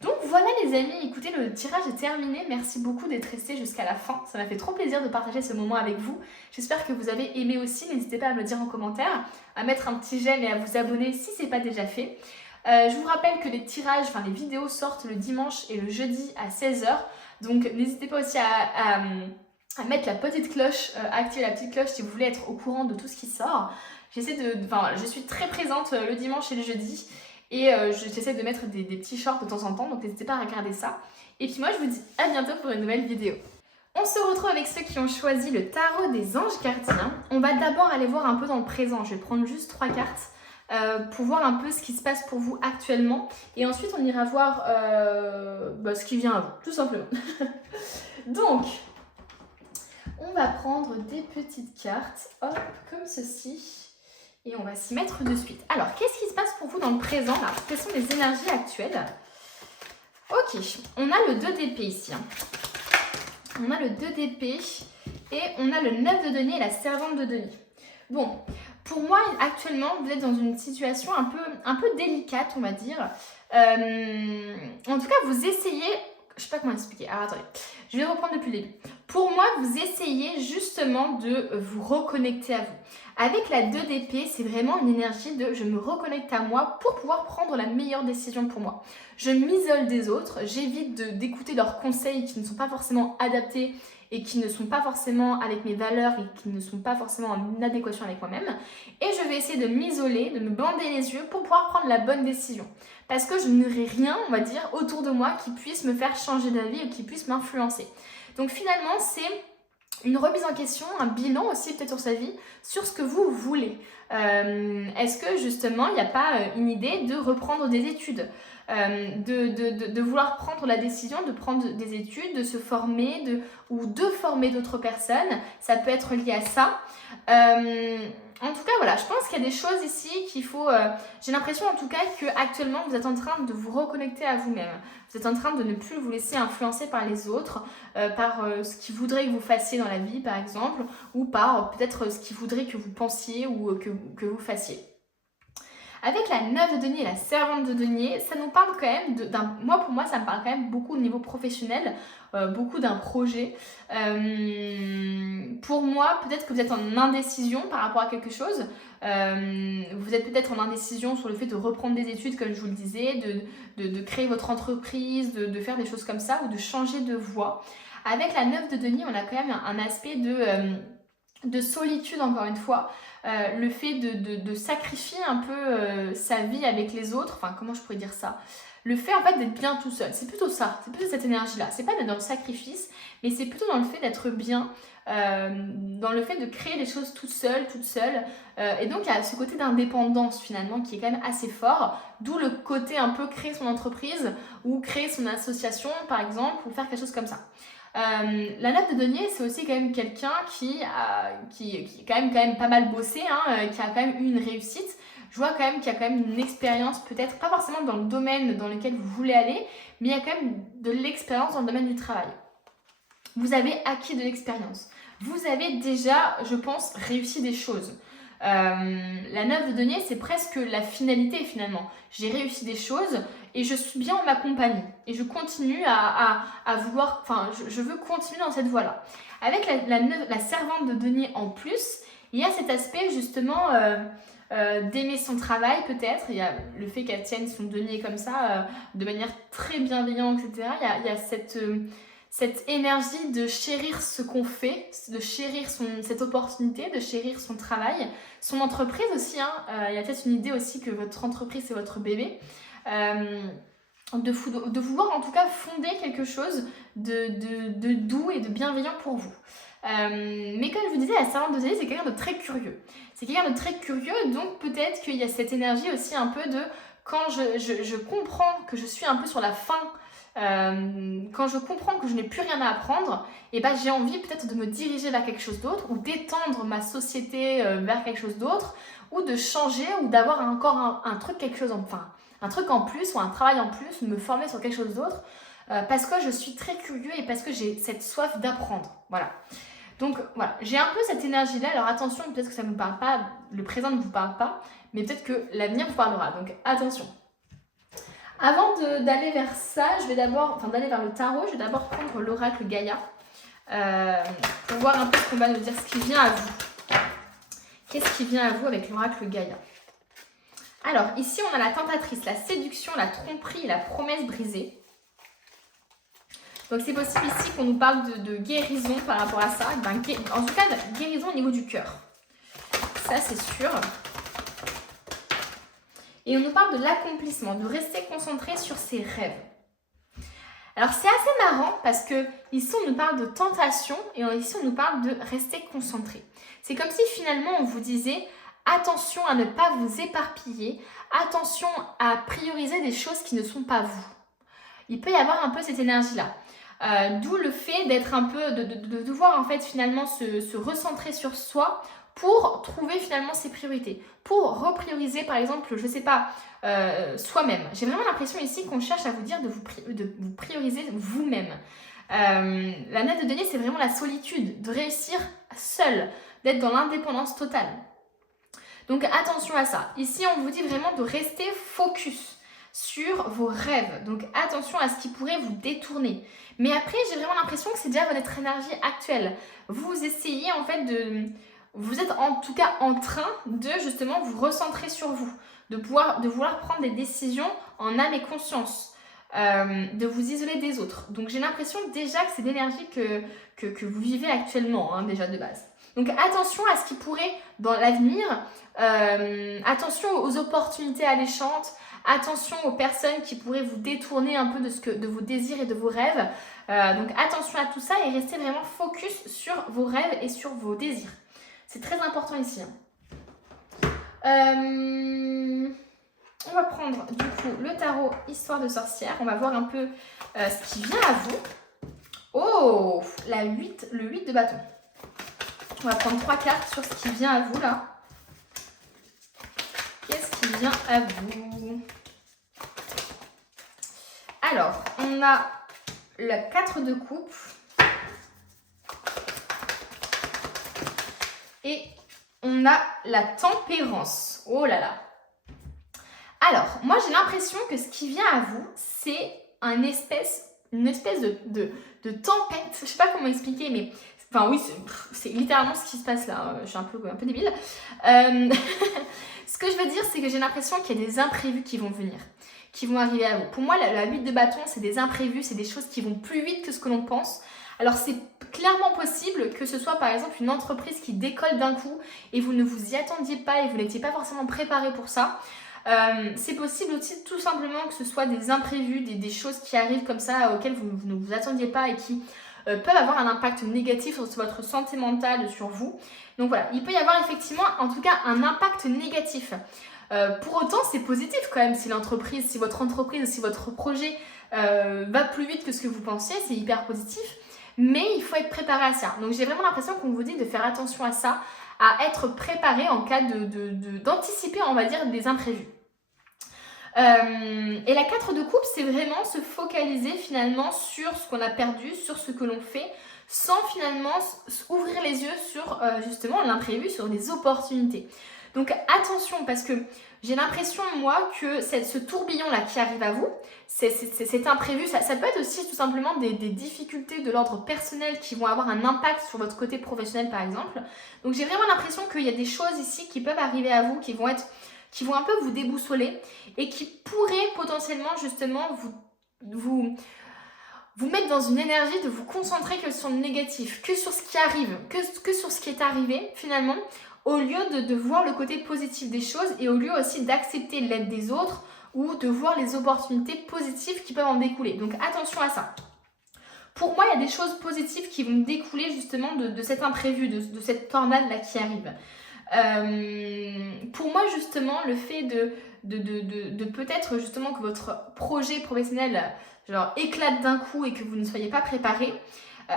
Donc voilà les amis, écoutez, le tirage est terminé. Merci beaucoup d'être restés jusqu'à la fin. Ça m'a fait trop plaisir de partager ce moment avec vous. J'espère que vous avez aimé aussi. N'hésitez pas à me le dire en commentaire, à mettre un petit j'aime et à vous abonner si ce n'est pas déjà fait. Je vous rappelle que les vidéos sortent le dimanche et le jeudi à 16 h. Donc n'hésitez pas aussi à mettre la petite cloche, activer la petite cloche si vous voulez être au courant de tout ce qui sort. Je suis très présente le dimanche et le jeudi. Et j'essaie de mettre des petits shorts de temps en temps, donc n'hésitez pas à regarder ça. Et puis moi, je vous dis à bientôt pour une nouvelle vidéo. On se retrouve avec ceux qui ont choisi le tarot des anges gardiens. On va d'abord aller voir un peu dans le présent. Je vais prendre juste 3 cartes pour voir un peu ce qui se passe pour vous actuellement. Et ensuite, on ira voir ce qui vient à vous, tout simplement. Donc, on va prendre des petites cartes, hop, comme ceci. Et on va s'y mettre de suite. Alors, qu'est-ce qui se passe pour vous dans le présent là? Quelles sont les énergies actuelles? Ok, on a le 2 d'épée ici. On a le 2 d'épée et on a le 9 de denier et la servante de denier. Bon, pour moi, actuellement, vous êtes dans une situation un peu délicate, on va dire. En tout cas, vous essayez... Je sais pas comment expliquer. Alors, attendez. Je vais reprendre depuis le début. Pour moi, vous essayez justement de vous reconnecter à vous. Avec la 2 d'épée, c'est vraiment une énergie de je me reconnecte à moi pour pouvoir prendre la meilleure décision pour moi. Je m'isole des autres, j'évite d'écouter leurs conseils qui ne sont pas forcément adaptés et qui ne sont pas forcément avec mes valeurs et qui ne sont pas forcément en adéquation avec moi-même. Et je vais essayer de m'isoler, de me bander les yeux pour pouvoir prendre la bonne décision. Parce que je n'aurai rien, on va dire, autour de moi qui puisse me faire changer d'avis ou qui puisse m'influencer. Donc finalement, c'est une remise en question, un bilan aussi peut-être sur sa vie, sur ce que vous voulez. Est-ce que justement, il n'y a pas une idée de reprendre des études, de vouloir prendre la décision de prendre des études, de se former ou de former d'autres personnes? Ça peut être lié à ça. En tout cas, voilà, je pense qu'il y a des choses ici qu'il faut... j'ai l'impression en tout cas qu'actuellement, vous êtes en train de vous reconnecter à vous-même. Vous êtes en train de ne plus vous laisser influencer par les autres, par ce qu'ils voudraient que vous fassiez dans la vie, par exemple, ou par peut-être ce qu'ils voudraient que vous pensiez ou que vous fassiez. Avec la 9 de denier et la servante de denier, ça nous parle quand même pour moi, ça me parle quand même beaucoup au niveau professionnel, beaucoup d'un projet. Pour moi, peut-être que vous êtes en indécision par rapport à quelque chose. Vous êtes peut-être en indécision sur le fait de reprendre des études, comme je vous le disais, de créer votre entreprise, de faire des choses comme ça ou de changer de voie. Avec la 9 de denier, on a quand même un aspect de solitude, encore une fois. Le fait de sacrifier un peu sa vie avec les autres, enfin comment je pourrais dire ça, le fait en fait d'être bien tout seul, c'est plutôt ça, c'est plutôt cette énergie là, c'est pas d'être dans le sacrifice, mais c'est plutôt dans le fait d'être bien, dans le fait de créer les choses toute seule, et donc il y a ce côté d'indépendance finalement qui est quand même assez fort, d'où le côté un peu créer son entreprise ou créer son association par exemple, ou faire quelque chose comme ça. La 9 de denier, c'est aussi quand même quelqu'un qui est quand même pas mal bossé, qui a quand même eu une réussite. Je vois quand même qu'il y a quand même une expérience, peut-être pas forcément dans le domaine dans lequel vous voulez aller, mais il y a quand même de l'expérience dans le domaine du travail. Vous avez acquis de l'expérience. Vous avez déjà, je pense, réussi des choses. La 9 de denier, c'est presque la finalité finalement. J'ai réussi des choses et je suis bien en ma compagnie. Et je continue à vouloir, enfin, je veux continuer dans cette voie-là. Avec la servante de denier en plus, il y a cet aspect justement d'aimer son travail peut-être. Il y a le fait qu'elle tienne son denier comme ça, de manière très bienveillante, etc. Il y a cette énergie de chérir ce qu'on fait, de chérir cette opportunité, de chérir son travail, son entreprise aussi. Il y a peut-être une idée aussi que votre entreprise c'est votre bébé. De vouloir en tout cas fonder quelque chose de doux et de bienveillant pour vous. Mais comme je vous disais, la servante de denier, c'est quelqu'un de très curieux. C'est quelqu'un de très curieux, donc peut-être qu'il y a cette énergie aussi un peu de quand je comprends que je suis un peu sur la fin. Quand je comprends que je n'ai plus rien à apprendre, et ben j'ai envie peut-être de me diriger vers quelque chose d'autre ou d'étendre ma société vers quelque chose d'autre ou de changer ou d'avoir encore un truc, un truc en plus ou un travail en plus ou de me former sur quelque chose d'autre parce que je suis très curieux et parce que j'ai cette soif d'apprendre. Voilà. Donc voilà, j'ai un peu cette énergie-là. Alors attention, peut-être que ça ne vous parle pas, le présent ne vous parle pas, mais peut-être que l'avenir vous parlera. Donc attention. Avant d'aller vers ça, d'aller vers le tarot, je vais d'abord prendre l'oracle Gaïa pour voir un peu ce qu'on va nous dire, ce qui vient à vous. Qu'est-ce qui vient à vous avec l'oracle Gaïa? Alors, ici, on a la tentatrice, la séduction, la tromperie et la promesse brisée. Donc, c'est possible ici qu'on nous parle de guérison par rapport à ça. En tout cas, guérison au niveau du cœur. Ça, c'est sûr. Et on nous parle de l'accomplissement, de rester concentré sur ses rêves. Alors c'est assez marrant parce que ici on nous parle de tentation et ici on nous parle de rester concentré. C'est comme si finalement on vous disait attention à ne pas vous éparpiller, attention à prioriser des choses qui ne sont pas vous. Il peut y avoir un peu cette énergie-là. D'où le fait d'être un peu, de devoir en fait finalement se recentrer sur soi pour trouver finalement ses priorités, pour reprioriser par exemple, je sais pas, soi-même. J'ai vraiment l'impression ici qu'on cherche à vous dire de vous prioriser vous-même. La natte de denier, c'est vraiment la solitude, de réussir seul, d'être dans l'indépendance totale. Donc attention à ça. Ici, on vous dit vraiment de rester focus sur vos rêves. Donc attention à ce qui pourrait vous détourner. Mais après, j'ai vraiment l'impression que c'est déjà votre énergie actuelle. Vous essayez en fait vous êtes en tout cas en train de justement vous recentrer sur vous, de vouloir prendre des décisions en âme et conscience, de vous isoler des autres. Donc j'ai l'impression déjà que c'est l'énergie que vous vivez actuellement, hein, déjà de base. Donc attention à ce qui pourrait dans l'avenir, attention aux opportunités alléchantes, attention aux personnes qui pourraient vous détourner un peu de vos désirs et de vos rêves. Donc attention à tout ça et restez vraiment focus sur vos rêves et sur vos désirs. C'est très important ici. On va prendre du coup le tarot Histoire de sorcière. On va voir un peu ce qui vient à vous. Oh, le 8 de bâton. On va prendre 3 cartes sur ce qui vient à vous là. Qu'est-ce qui vient à vous? Alors, on a le 4 de coupe. Et on a la tempérance. Oh là là. Alors, moi j'ai l'impression que ce qui vient à vous, c'est une espèce de tempête. Je sais pas comment expliquer, mais enfin oui, c'est littéralement ce qui se passe là. Je suis un peu débile. Ce que je veux dire, c'est que j'ai l'impression qu'il y a des imprévus qui vont venir, qui vont arriver à vous. Pour moi, la 8 de bâton, c'est des imprévus, c'est des choses qui vont plus vite que ce que l'on pense. Alors c'est clairement possible que ce soit par exemple une entreprise qui décolle d'un coup et vous ne vous y attendiez pas et vous n'étiez pas forcément préparé pour ça. C'est possible aussi tout simplement que ce soit des imprévus, des choses qui arrivent comme ça auxquelles vous ne vous attendiez pas et qui peuvent avoir un impact négatif sur votre santé mentale, sur vous. Donc voilà, il peut y avoir effectivement en tout cas un impact négatif. Pour autant, c'est positif quand même si votre entreprise, si votre projet va plus vite que ce que vous pensiez, c'est hyper positif. Mais il faut être préparé à ça. Donc j'ai vraiment l'impression qu'on vous dit de faire attention à ça, à être préparé en cas d'anticiper, on va dire, des imprévus. Et la 4 de coupe, c'est vraiment se focaliser finalement sur ce qu'on a perdu, sur ce que l'on fait, sans finalement ouvrir les yeux sur justement l'imprévu, sur des opportunités. Donc attention, parce que j'ai l'impression, moi, que ce tourbillon-là qui arrive à vous, c'est imprévu. Ça peut être aussi tout simplement des difficultés de l'ordre personnel qui vont avoir un impact sur votre côté professionnel, par exemple. Donc j'ai vraiment l'impression qu'il y a des choses ici qui peuvent arriver à vous, qui vont un peu vous déboussoler et qui pourraient potentiellement justement vous mettre dans une énergie de vous concentrer que sur le négatif, que sur ce qui arrive, que sur ce qui est arrivé finalement, au lieu de voir le côté positif des choses et au lieu aussi d'accepter l'aide des autres ou de voir les opportunités positives qui peuvent en découler. Donc attention à ça. Pour moi, il y a des choses positives qui vont découler justement de cet imprévu, de cette tornade-là qui arrive. Pour moi, justement, le fait de peut-être justement que votre projet professionnel genre éclate d'un coup et que vous ne soyez pas préparé,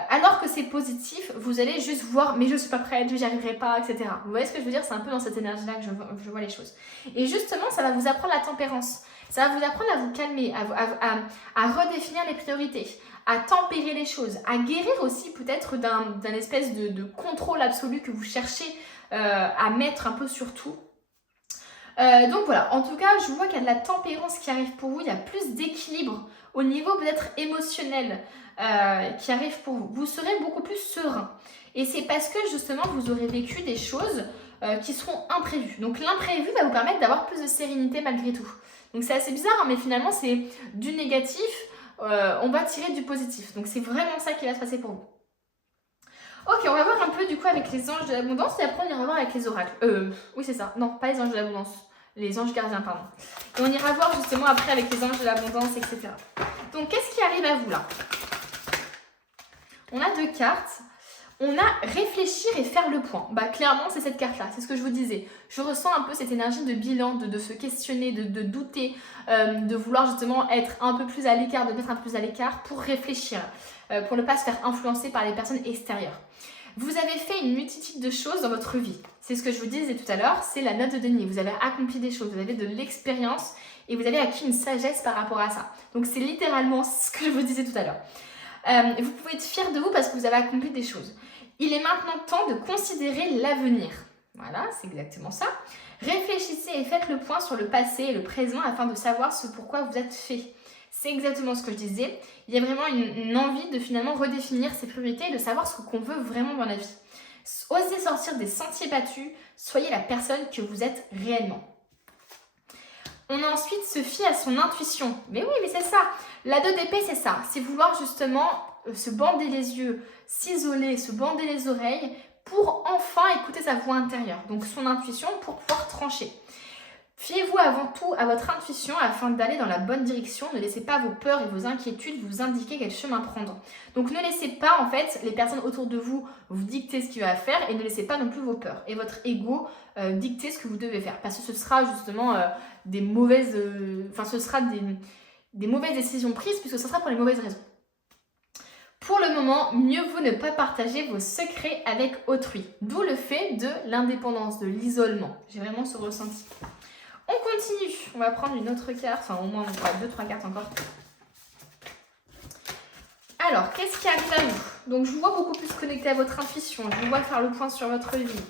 alors que c'est positif, vous allez juste voir mais je suis pas prête, je n'y arriverai pas, etc. Vous voyez ce que je veux dire? C'est un peu dans cette énergie-là que je vois les choses. Et justement, ça va vous apprendre la tempérance. Ça va vous apprendre à vous calmer, à redéfinir les priorités, à tempérer les choses, à guérir aussi peut-être d'un espèce de contrôle absolu que vous cherchez à mettre un peu sur tout. Donc voilà, en tout cas, je vois qu'il y a de la tempérance qui arrive pour vous, il y a plus d'équilibre au niveau peut-être émotionnel qui arrive pour vous. Vous serez beaucoup plus serein. Et c'est parce que justement, vous aurez vécu des choses qui seront imprévues. Donc l'imprévu va vous permettre d'avoir plus de sérénité malgré tout. Donc c'est assez bizarre, hein, mais finalement, c'est du négatif, on va tirer du positif. Donc c'est vraiment ça qui va se passer pour vous. Ok, on va voir un peu du coup avec les anges de l'abondance et après on ira voir avec les oracles. Oui c'est ça, non, pas les anges de l'abondance, les anges gardiens, pardon. Et on ira voir justement après avec les anges de l'abondance, etc. Donc qu'est-ce qui arrive à vous là? On a 2 cartes. On a réfléchir et faire le point. Bah clairement, c'est cette carte-là, c'est ce que je vous disais. Je ressens un peu cette énergie de bilan, de se questionner, de douter, de vouloir justement être un peu plus à l'écart, de mettre un peu plus à l'écart pour réfléchir, pour ne pas se faire influencer par les personnes extérieures. Vous avez fait une multitude de choses dans votre vie. C'est ce que je vous disais tout à l'heure, c'est la note de denier. Vous avez accompli des choses, vous avez de l'expérience et vous avez acquis une sagesse par rapport à ça. Donc c'est littéralement ce que je vous disais tout à l'heure. Vous pouvez être fier de vous parce que vous avez accompli des choses. Il est maintenant temps de considérer l'avenir. Voilà, c'est exactement ça. Réfléchissez et faites le point sur le passé et le présent afin de savoir ce pourquoi vous êtes fait. C'est exactement ce que je disais. Il y a vraiment une envie de finalement redéfinir ses priorités et de savoir ce qu'on veut vraiment dans la vie. Osez sortir des sentiers battus, soyez la personne que vous êtes réellement. On a ensuite se fier à son intuition. Mais oui, mais c'est ça. La 2 d'épée, c'est ça. C'est vouloir justement se bander les yeux, s'isoler, se bander les oreilles pour enfin écouter sa voix intérieure. Donc son intuition pour pouvoir trancher. Fiez-vous avant tout à votre intuition afin d'aller dans la bonne direction. Ne laissez pas vos peurs et vos inquiétudes vous indiquer quel chemin prendre. Donc ne laissez pas en fait les personnes autour de vous vous dicter ce qu'il va faire et ne laissez pas non plus vos peurs et votre ego dicter ce que vous devez faire. Parce que ce sera justement des mauvaises décisions prises puisque ce sera pour les mauvaises raisons. Pour le moment, mieux vaut ne pas partager vos secrets avec autrui. D'où le fait de l'indépendance, de l'isolement. J'ai vraiment ce ressenti. On continue. On va prendre une autre carte. Enfin, au moins, on va 2-3 cartes encore. Alors, qu'est-ce qui arrive à vous? Donc, je vous vois beaucoup plus connecté à votre intuition. Je vous vois faire le point sur votre vie.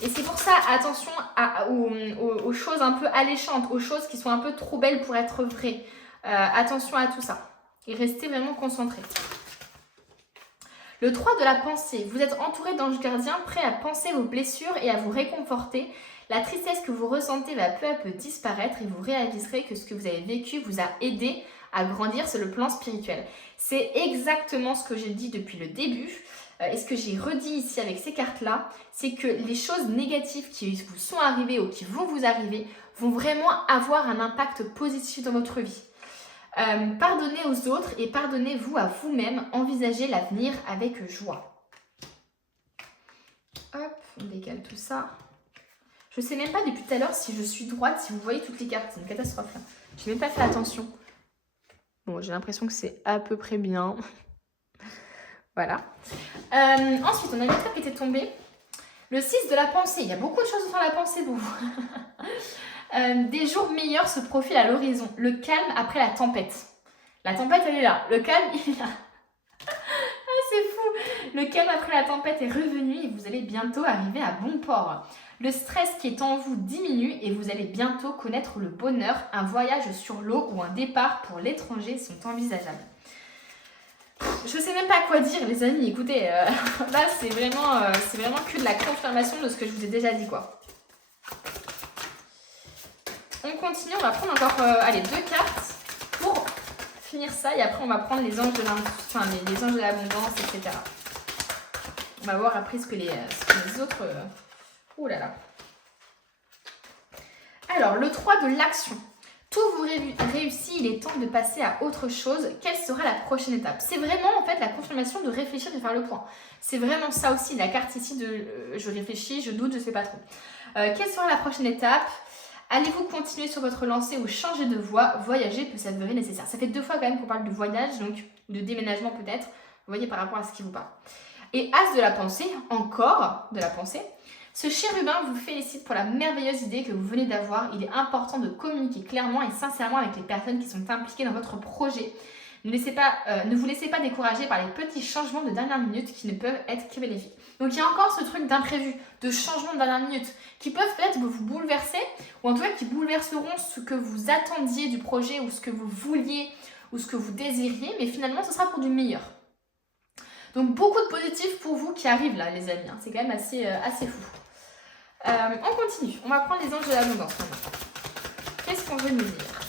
Et c'est pour ça, attention aux choses un peu alléchantes, aux choses qui sont un peu trop belles pour être vraies. Attention à tout ça. Et restez vraiment concentrés. Le 3 de la pensée. Vous êtes entouré d'anges gardiens prêts à penser vos blessures et à vous réconforter. La tristesse que vous ressentez va peu à peu disparaître et vous réaliserez que ce que vous avez vécu vous a aidé à grandir sur le plan spirituel. C'est exactement ce que j'ai dit depuis le début et ce que j'ai redit ici avec ces cartes-là, c'est que les choses négatives qui vous sont arrivées ou qui vont vous arriver vont vraiment avoir un impact positif dans votre vie. Pardonnez aux autres et pardonnez-vous à vous-même, envisagez l'avenir avec joie. Hop, on décale tout ça. Je ne sais même pas depuis tout à l'heure si je suis droite, si vous voyez toutes les cartes, c'est une catastrophe là. Je n'ai même pas fait attention. Bon, j'ai l'impression que c'est à peu près bien. Voilà. Ensuite, on a une autre carte qui était tombée. Le 6 de la pensée. Il y a beaucoup de choses sur la pensée pour vous. Des jours meilleurs se profilent à l'horizon. Le calme après la tempête. La tempête, elle est là. Le calme, il est là. Ah, c'est fou. Le calme après la tempête est revenu et vous allez bientôt arriver à bon port. Le stress qui est en vous diminue et vous allez bientôt connaître le bonheur. Un voyage sur l'eau ou un départ pour l'étranger sont envisageables. Je sais même pas quoi dire, les amis. Écoutez, là, c'est vraiment que de la confirmation de ce que je vous ai déjà dit, quoi. On continue, on va prendre encore 2 cartes pour finir ça et après on va prendre les anges de les anges de l'abondance, etc. On va voir après ce que les autres... Ouh là là. Alors, le 3 de l'action. Tout vous réussit, il est temps de passer à autre chose. Quelle sera la prochaine étape? C'est vraiment en fait la confirmation de réfléchir et de faire le point. C'est vraiment ça aussi, la carte ici de je réfléchis, je doute, je sais pas trop. Quelle sera la prochaine étape? Allez-vous continuer sur votre lancée ou changer de voie? Voyager peut s'avérer nécessaire. Ça fait 2 fois quand même qu'on parle de voyage, donc de déménagement peut-être. Vous voyez par rapport à ce qui vous parle. Et As de la pensée, encore de la pensée. Ce chérubin vous félicite pour la merveilleuse idée que vous venez d'avoir. Il est important de communiquer clairement et sincèrement avec les personnes qui sont impliquées dans votre projet. Ne vous laissez pas décourager par les petits changements de dernière minute qui ne peuvent être que bénéfiques. Donc il y a encore ce truc d'imprévu, de changement de dernière minute, qui peuvent peut-être vous bouleverser, ou en tout cas qui bouleverseront ce que vous attendiez du projet, ou ce que vous vouliez, ou ce que vous désiriez, mais finalement ce sera pour du meilleur. Donc beaucoup de positifs pour vous qui arrivent là, les amis. C'est quand même assez fou. On continue. On va prendre les anges de l'abondance maintenant. Qu'est-ce qu'on veut nous dire?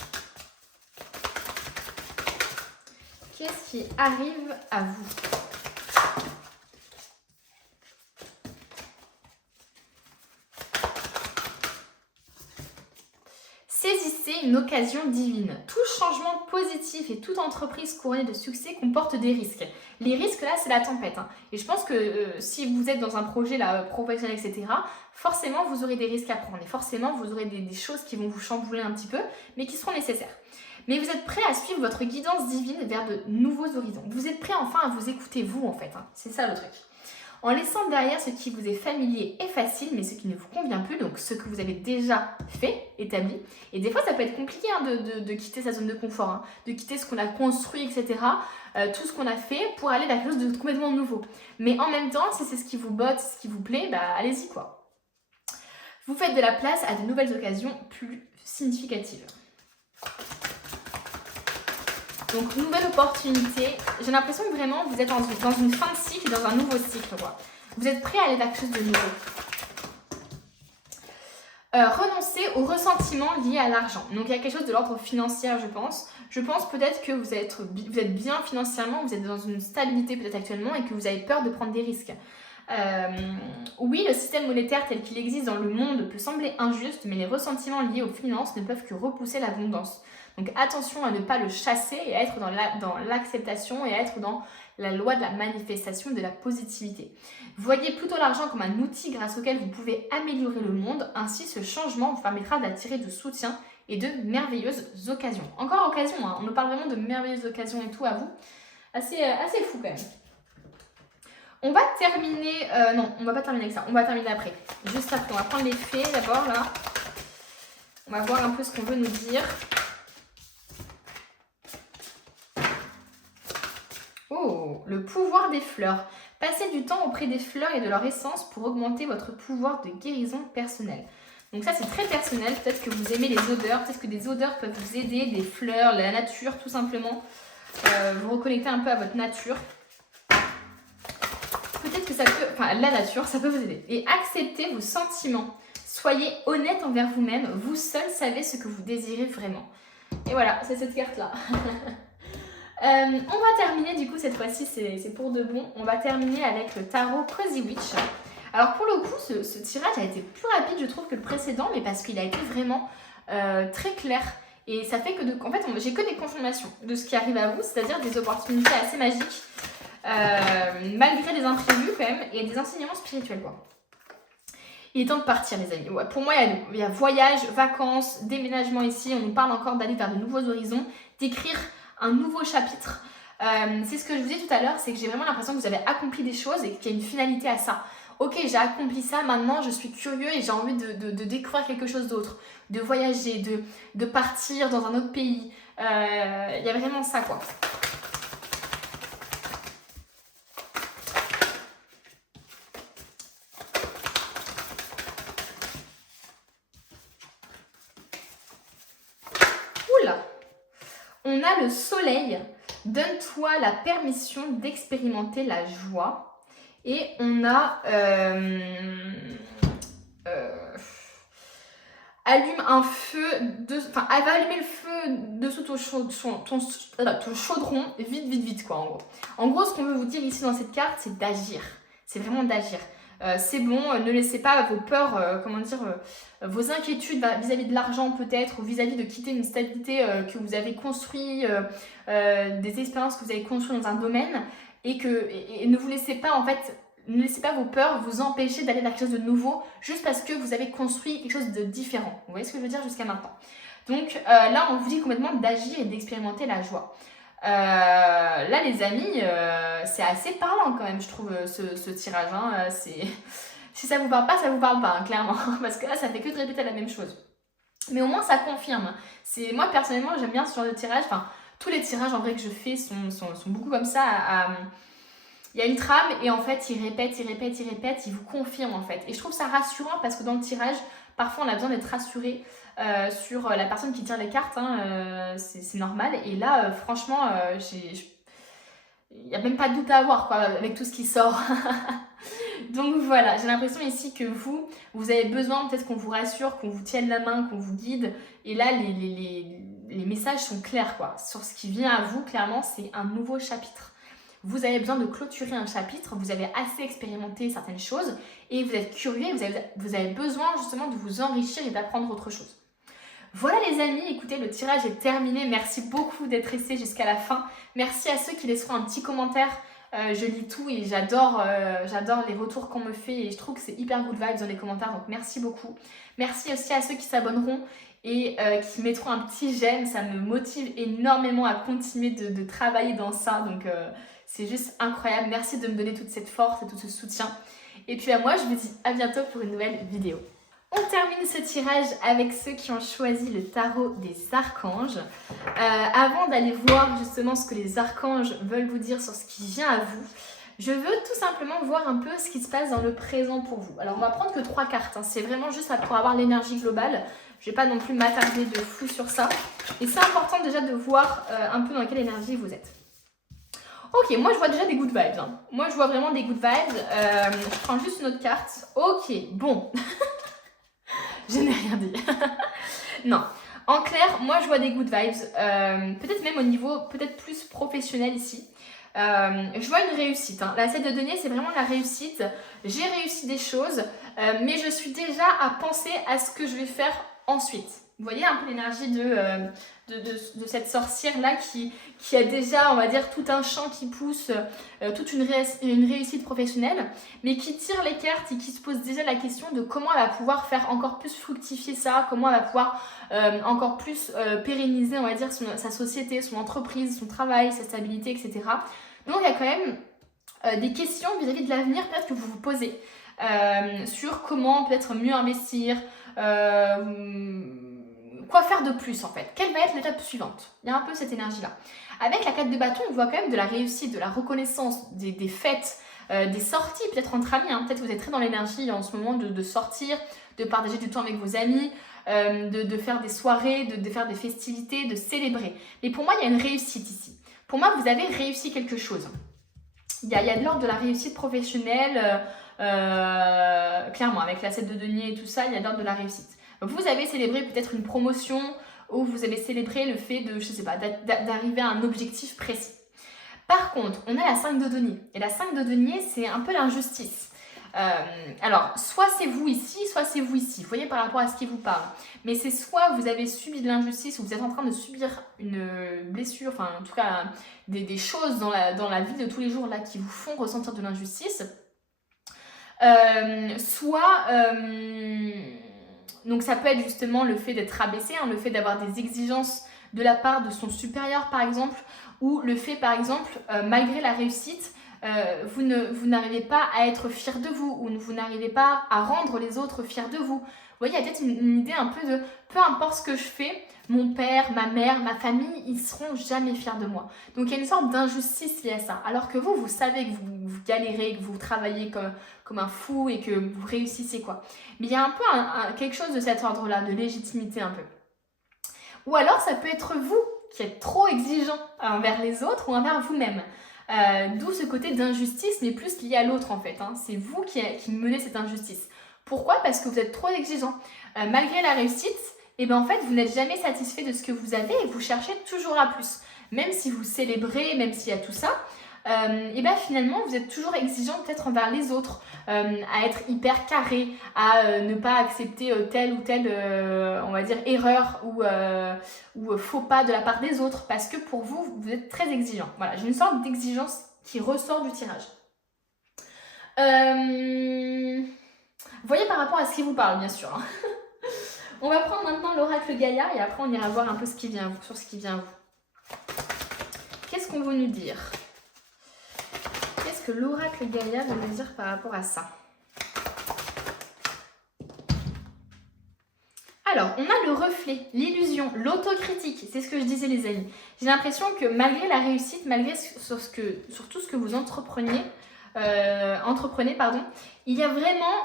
Qu'est-ce qui arrive à vous? C'est Saisissez une occasion divine. Tout changement positif et toute entreprise couronnée de succès comporte des risques. Les risques, là, c'est la tempête. Et je pense que si vous êtes dans un projet là, professionnel, etc., forcément, vous aurez des risques à prendre. Et forcément, vous aurez des choses qui vont vous chambouler un petit peu, mais qui seront nécessaires. Mais vous êtes prêt à suivre votre guidance divine vers de nouveaux horizons. Vous êtes prêt enfin à vous écouter, vous, en fait. C'est ça le truc. En laissant derrière ce qui vous est familier et facile, mais ce qui ne vous convient plus, donc ce que vous avez déjà fait, établi. Et des fois, ça peut être compliqué de quitter sa zone de confort, de quitter ce qu'on a construit, etc. Tout ce qu'on a fait pour aller vers quelque chose de complètement nouveau. Mais en même temps, si c'est ce qui vous botte, ce qui vous plaît, allez-y quoi. Vous faites de la place à de nouvelles occasions plus significatives. Donc, nouvelle opportunité. J'ai l'impression que vraiment, vous êtes dans une fin de cycle, dans un nouveau cycle, quoi. Vous êtes prêt à aller vers quelque chose de nouveau. Renoncer au ressentiment lié à l'argent. Donc, il y a quelque chose de l'ordre financier, je pense. Je pense peut-être que vous êtes bien financièrement, vous êtes dans une stabilité peut-être actuellement et que vous avez peur de prendre des risques. Oui, le système monétaire tel qu'il existe dans le monde peut sembler injuste, mais les ressentiments liés aux finances ne peuvent que repousser l'abondance. Donc attention à ne pas le chasser et à être dans l'acceptation et à être dans la loi de la manifestation, de la positivité. Voyez plutôt l'argent comme un outil grâce auquel vous pouvez améliorer le monde. Ainsi, ce changement vous permettra d'attirer de soutien et de merveilleuses occasions. Encore occasion, on nous parle vraiment de merveilleuses occasions et tout à vous. Assez fou quand même. On va terminer... non, on va pas terminer avec ça. On va terminer après. Juste après, on va prendre les faits d'abord là. On va voir un peu ce qu'on veut nous dire. Oh, le pouvoir des fleurs. Passez du temps auprès des fleurs et de leur essence pour augmenter votre pouvoir de guérison personnelle. Donc ça, c'est très personnel. Peut-être que vous aimez les odeurs. Peut-être que des odeurs peuvent vous aider, des fleurs, la nature, tout simplement. Vous reconnecter un peu à votre nature. Peut-être que ça peut... Enfin, la nature, ça peut vous aider. Et acceptez vos sentiments. Soyez honnête envers vous-même. Vous seul savez ce que vous désirez vraiment. Et voilà, c'est cette carte-là. On va terminer, du coup, cette fois-ci, c'est pour de bon. On va terminer avec le tarot Cozy Witch. Alors, pour le coup, ce tirage a été plus rapide, je trouve, que le précédent, mais parce qu'il a été vraiment très clair. Et ça fait que, en fait, j'ai que des confirmations de ce qui arrive à vous, c'est-à-dire des opportunités assez magiques, malgré des imprévus, quand même, et des enseignements spirituels, quoi. Il est temps de partir, les amis. Ouais, pour moi, il y a voyage, vacances, déménagement ici. On nous parle encore d'aller vers de nouveaux horizons, d'écrire un nouveau chapitre. C'est ce que je vous disais tout à l'heure, c'est que j'ai vraiment l'impression que vous avez accompli des choses et qu'il y a une finalité à ça. Ok, j'ai accompli ça, maintenant je suis curieux et j'ai envie de découvrir quelque chose d'autre, de voyager, de partir dans un autre pays. Il y a vraiment ça, quoi. Oula! On a le soleil, donne-toi la permission d'expérimenter la joie. Et on a allume un feu, enfin elle va allumer le feu dessous ton chaudron, vite quoi en gros. En gros, ce qu'on veut vous dire ici dans cette carte, c'est d'agir. C'est vraiment d'agir. C'est bon, ne laissez pas vos peurs, vos inquiétudes vis-à-vis de l'argent peut-être, ou vis-à-vis de quitter une stabilité que vous avez construit, des expériences que vous avez construites dans un domaine, et ne vous laissez pas en fait, ne laissez pas vos peurs vous empêcher d'aller vers quelque chose de nouveau, juste parce que vous avez construit quelque chose de différent. Vous voyez ce que je veux dire jusqu'à maintenant. Donc là, on vous dit complètement d'agir et d'expérimenter la joie. Là les amis, c'est assez parlant quand même, je trouve, ce tirage, hein. Si ça vous parle pas, ça vous parle pas, hein, clairement, parce que là ça fait que de répéter la même chose, mais au moins ça confirme. Moi personnellement j'aime bien ce genre de tirage, enfin tous les tirages en vrai que je fais sont beaucoup comme ça. Il y a une trame et en fait il répète, il vous confirme en fait, et je trouve ça rassurant parce que dans le tirage parfois on a besoin d'être rassuré sur la personne qui tire les cartes, hein, c'est normal. Et là, franchement, il n'y a même pas de doute à avoir quoi, avec tout ce qui sort. Donc voilà, j'ai l'impression ici que vous avez besoin peut-être qu'on vous rassure, qu'on vous tienne la main, qu'on vous guide. Et là, les messages sont clairs quoi. Sur ce qui vient à vous, clairement, c'est un nouveau chapitre. Vous avez besoin de clôturer un chapitre, vous avez assez expérimenté certaines choses et vous êtes curieux, vous avez besoin justement de vous enrichir et d'apprendre autre chose. Voilà les amis, écoutez, le tirage est terminé. Merci beaucoup d'être restés jusqu'à la fin. Merci à ceux qui laisseront un petit commentaire. Je lis tout et j'adore les retours qu'on me fait et je trouve que c'est hyper good vibes dans les commentaires, donc merci beaucoup. Merci aussi à ceux qui s'abonneront et qui mettront un petit j'aime, ça me motive énormément à continuer de travailler dans ça, donc c'est juste incroyable. Merci de me donner toute cette force et tout ce soutien. Et puis moi je vous dis à bientôt pour une nouvelle vidéo. On termine ce tirage avec ceux qui ont choisi le tarot des archanges. Avant d'aller voir justement ce que les archanges veulent vous dire sur ce qui vient à vous, je veux tout simplement voir un peu ce qui se passe dans le présent pour vous. Alors on va prendre que 3 cartes, hein. C'est vraiment juste pour avoir l'énergie globale. Je ne vais pas non plus m'attarder de fou sur ça. Et c'est important déjà de voir un peu dans quelle énergie vous êtes. Ok, moi je vois déjà des good vibes. Hein. Moi je vois vraiment des good vibes. Je prends juste une autre carte. Ok, bon. Je n'ai rien dit. Non. En clair, moi je vois des good vibes. Peut-être même au niveau peut-être plus professionnel ici. Je vois une réussite. Hein. La 7 de denier, c'est vraiment la réussite. J'ai réussi des choses, mais je suis déjà à penser à ce que je vais faire ensuite. Vous voyez un peu l'énergie de cette sorcière-là qui a déjà, on va dire, tout un champ qui pousse, toute une réussite professionnelle, mais qui tire les cartes et qui se pose déjà la question de comment elle va pouvoir faire encore plus fructifier ça, comment elle va pouvoir encore plus pérenniser, on va dire, sa société, son entreprise, son travail, sa stabilité, etc. Donc il y a quand même des questions vis-à-vis de l'avenir peut-être que vous vous posez sur comment peut-être mieux investir, quoi faire de plus en fait? Quelle va être l'étape suivante? Il y a un peu cette énergie-là. Avec la 4 de bâton, on voit quand même de la réussite, de la reconnaissance, des fêtes, des sorties, peut-être entre amis. Hein. Peut-être que vous êtes très dans l'énergie en ce moment de sortir, de partager du temps avec vos amis, de faire des soirées, de faire des festivités, de célébrer. Mais pour moi, il y a une réussite ici. Pour moi, vous avez réussi quelque chose. Il y a de l'ordre de la réussite professionnelle, clairement, avec la 7 de denier et tout ça, il y a de l'ordre de la réussite. Vous avez célébré peut-être une promotion ou vous avez célébré le fait de, je sais pas, d'arriver à un objectif précis. Par contre, on a la 5 de denier. Et la 5 de denier, c'est un peu l'injustice. Alors, soit c'est vous ici, soit c'est vous ici. Vous voyez par rapport à ce qui vous parle. Mais c'est soit vous avez subi de l'injustice ou vous êtes en train de subir une blessure, enfin en tout cas des choses dans la vie de tous les jours là qui vous font ressentir de l'injustice. Donc ça peut être justement le fait d'être rabaissé, hein, le fait d'avoir des exigences de la part de son supérieur par exemple, ou le fait par exemple, malgré la réussite, vous n'arrivez pas à être fier de vous, ou vous n'arrivez pas à rendre les autres fiers de vous. Vous voyez, il y a peut-être une idée un peu de, peu importe ce que je fais, mon père, ma mère, ma famille, ils seront jamais fiers de moi. Donc il y a une sorte d'injustice liée à ça. Alors que vous savez que vous galérez, que vous travaillez comme un fou et que vous réussissez quoi. Mais il y a un peu quelque chose de cet ordre-là, de légitimité un peu. Ou alors ça peut être vous qui êtes trop exigeant envers les autres ou envers vous-même. D'où ce côté d'injustice, mais plus lié à l'autre en fait. Hein. C'est vous qui menez cette injustice. Pourquoi? Parce que vous êtes trop exigeant. Malgré la réussite, et bien en fait, vous n'êtes jamais satisfait de ce que vous avez et vous cherchez toujours à plus. Même si vous célébrez, même s'il y a tout ça, et bien finalement, vous êtes toujours exigeant peut-être envers les autres, à être hyper carré, à ne pas accepter telle ou telle, on va dire, erreur ou faux pas de la part des autres, parce que pour vous, vous êtes très exigeant. Voilà, j'ai une sorte d'exigence qui ressort du tirage. Vous voyez par rapport à ce qui vous parle, bien sûr. Hein. On va prendre maintenant l'oracle Gaïa et après on ira voir un peu ce qui vient sur ce qui vient à vous. Qu'est-ce qu'on veut nous dire? Qu'est-ce que l'oracle Gaïa veut nous dire par rapport à ça? Alors, on a le reflet, l'illusion, l'autocritique. C'est ce que je disais les amis. J'ai l'impression que malgré la réussite, malgré sur tout ce que vous entreprenez, il y a vraiment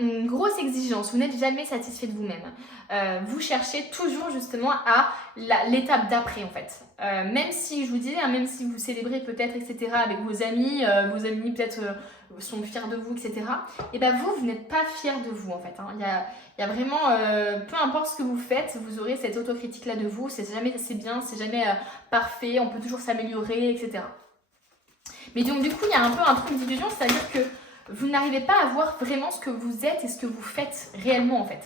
une grosse exigence. Vous n'êtes jamais satisfait de vous-même. Vous cherchez toujours justement à l'étape d'après en fait. Même si, je vous disais, hein, même si vous célébrez peut-être, etc. avec vos amis peut-être sont fiers de vous, etc. Et bien vous n'êtes pas fiers de vous en fait. Hein. Il y a vraiment, peu importe ce que vous faites, vous aurez cette autocritique là de vous. C'est jamais assez bien, c'est jamais parfait, on peut toujours s'améliorer, etc. Mais donc du coup, il y a un peu un truc d'illusion, c'est-à-dire que vous n'arrivez pas à voir vraiment ce que vous êtes et ce que vous faites réellement en fait.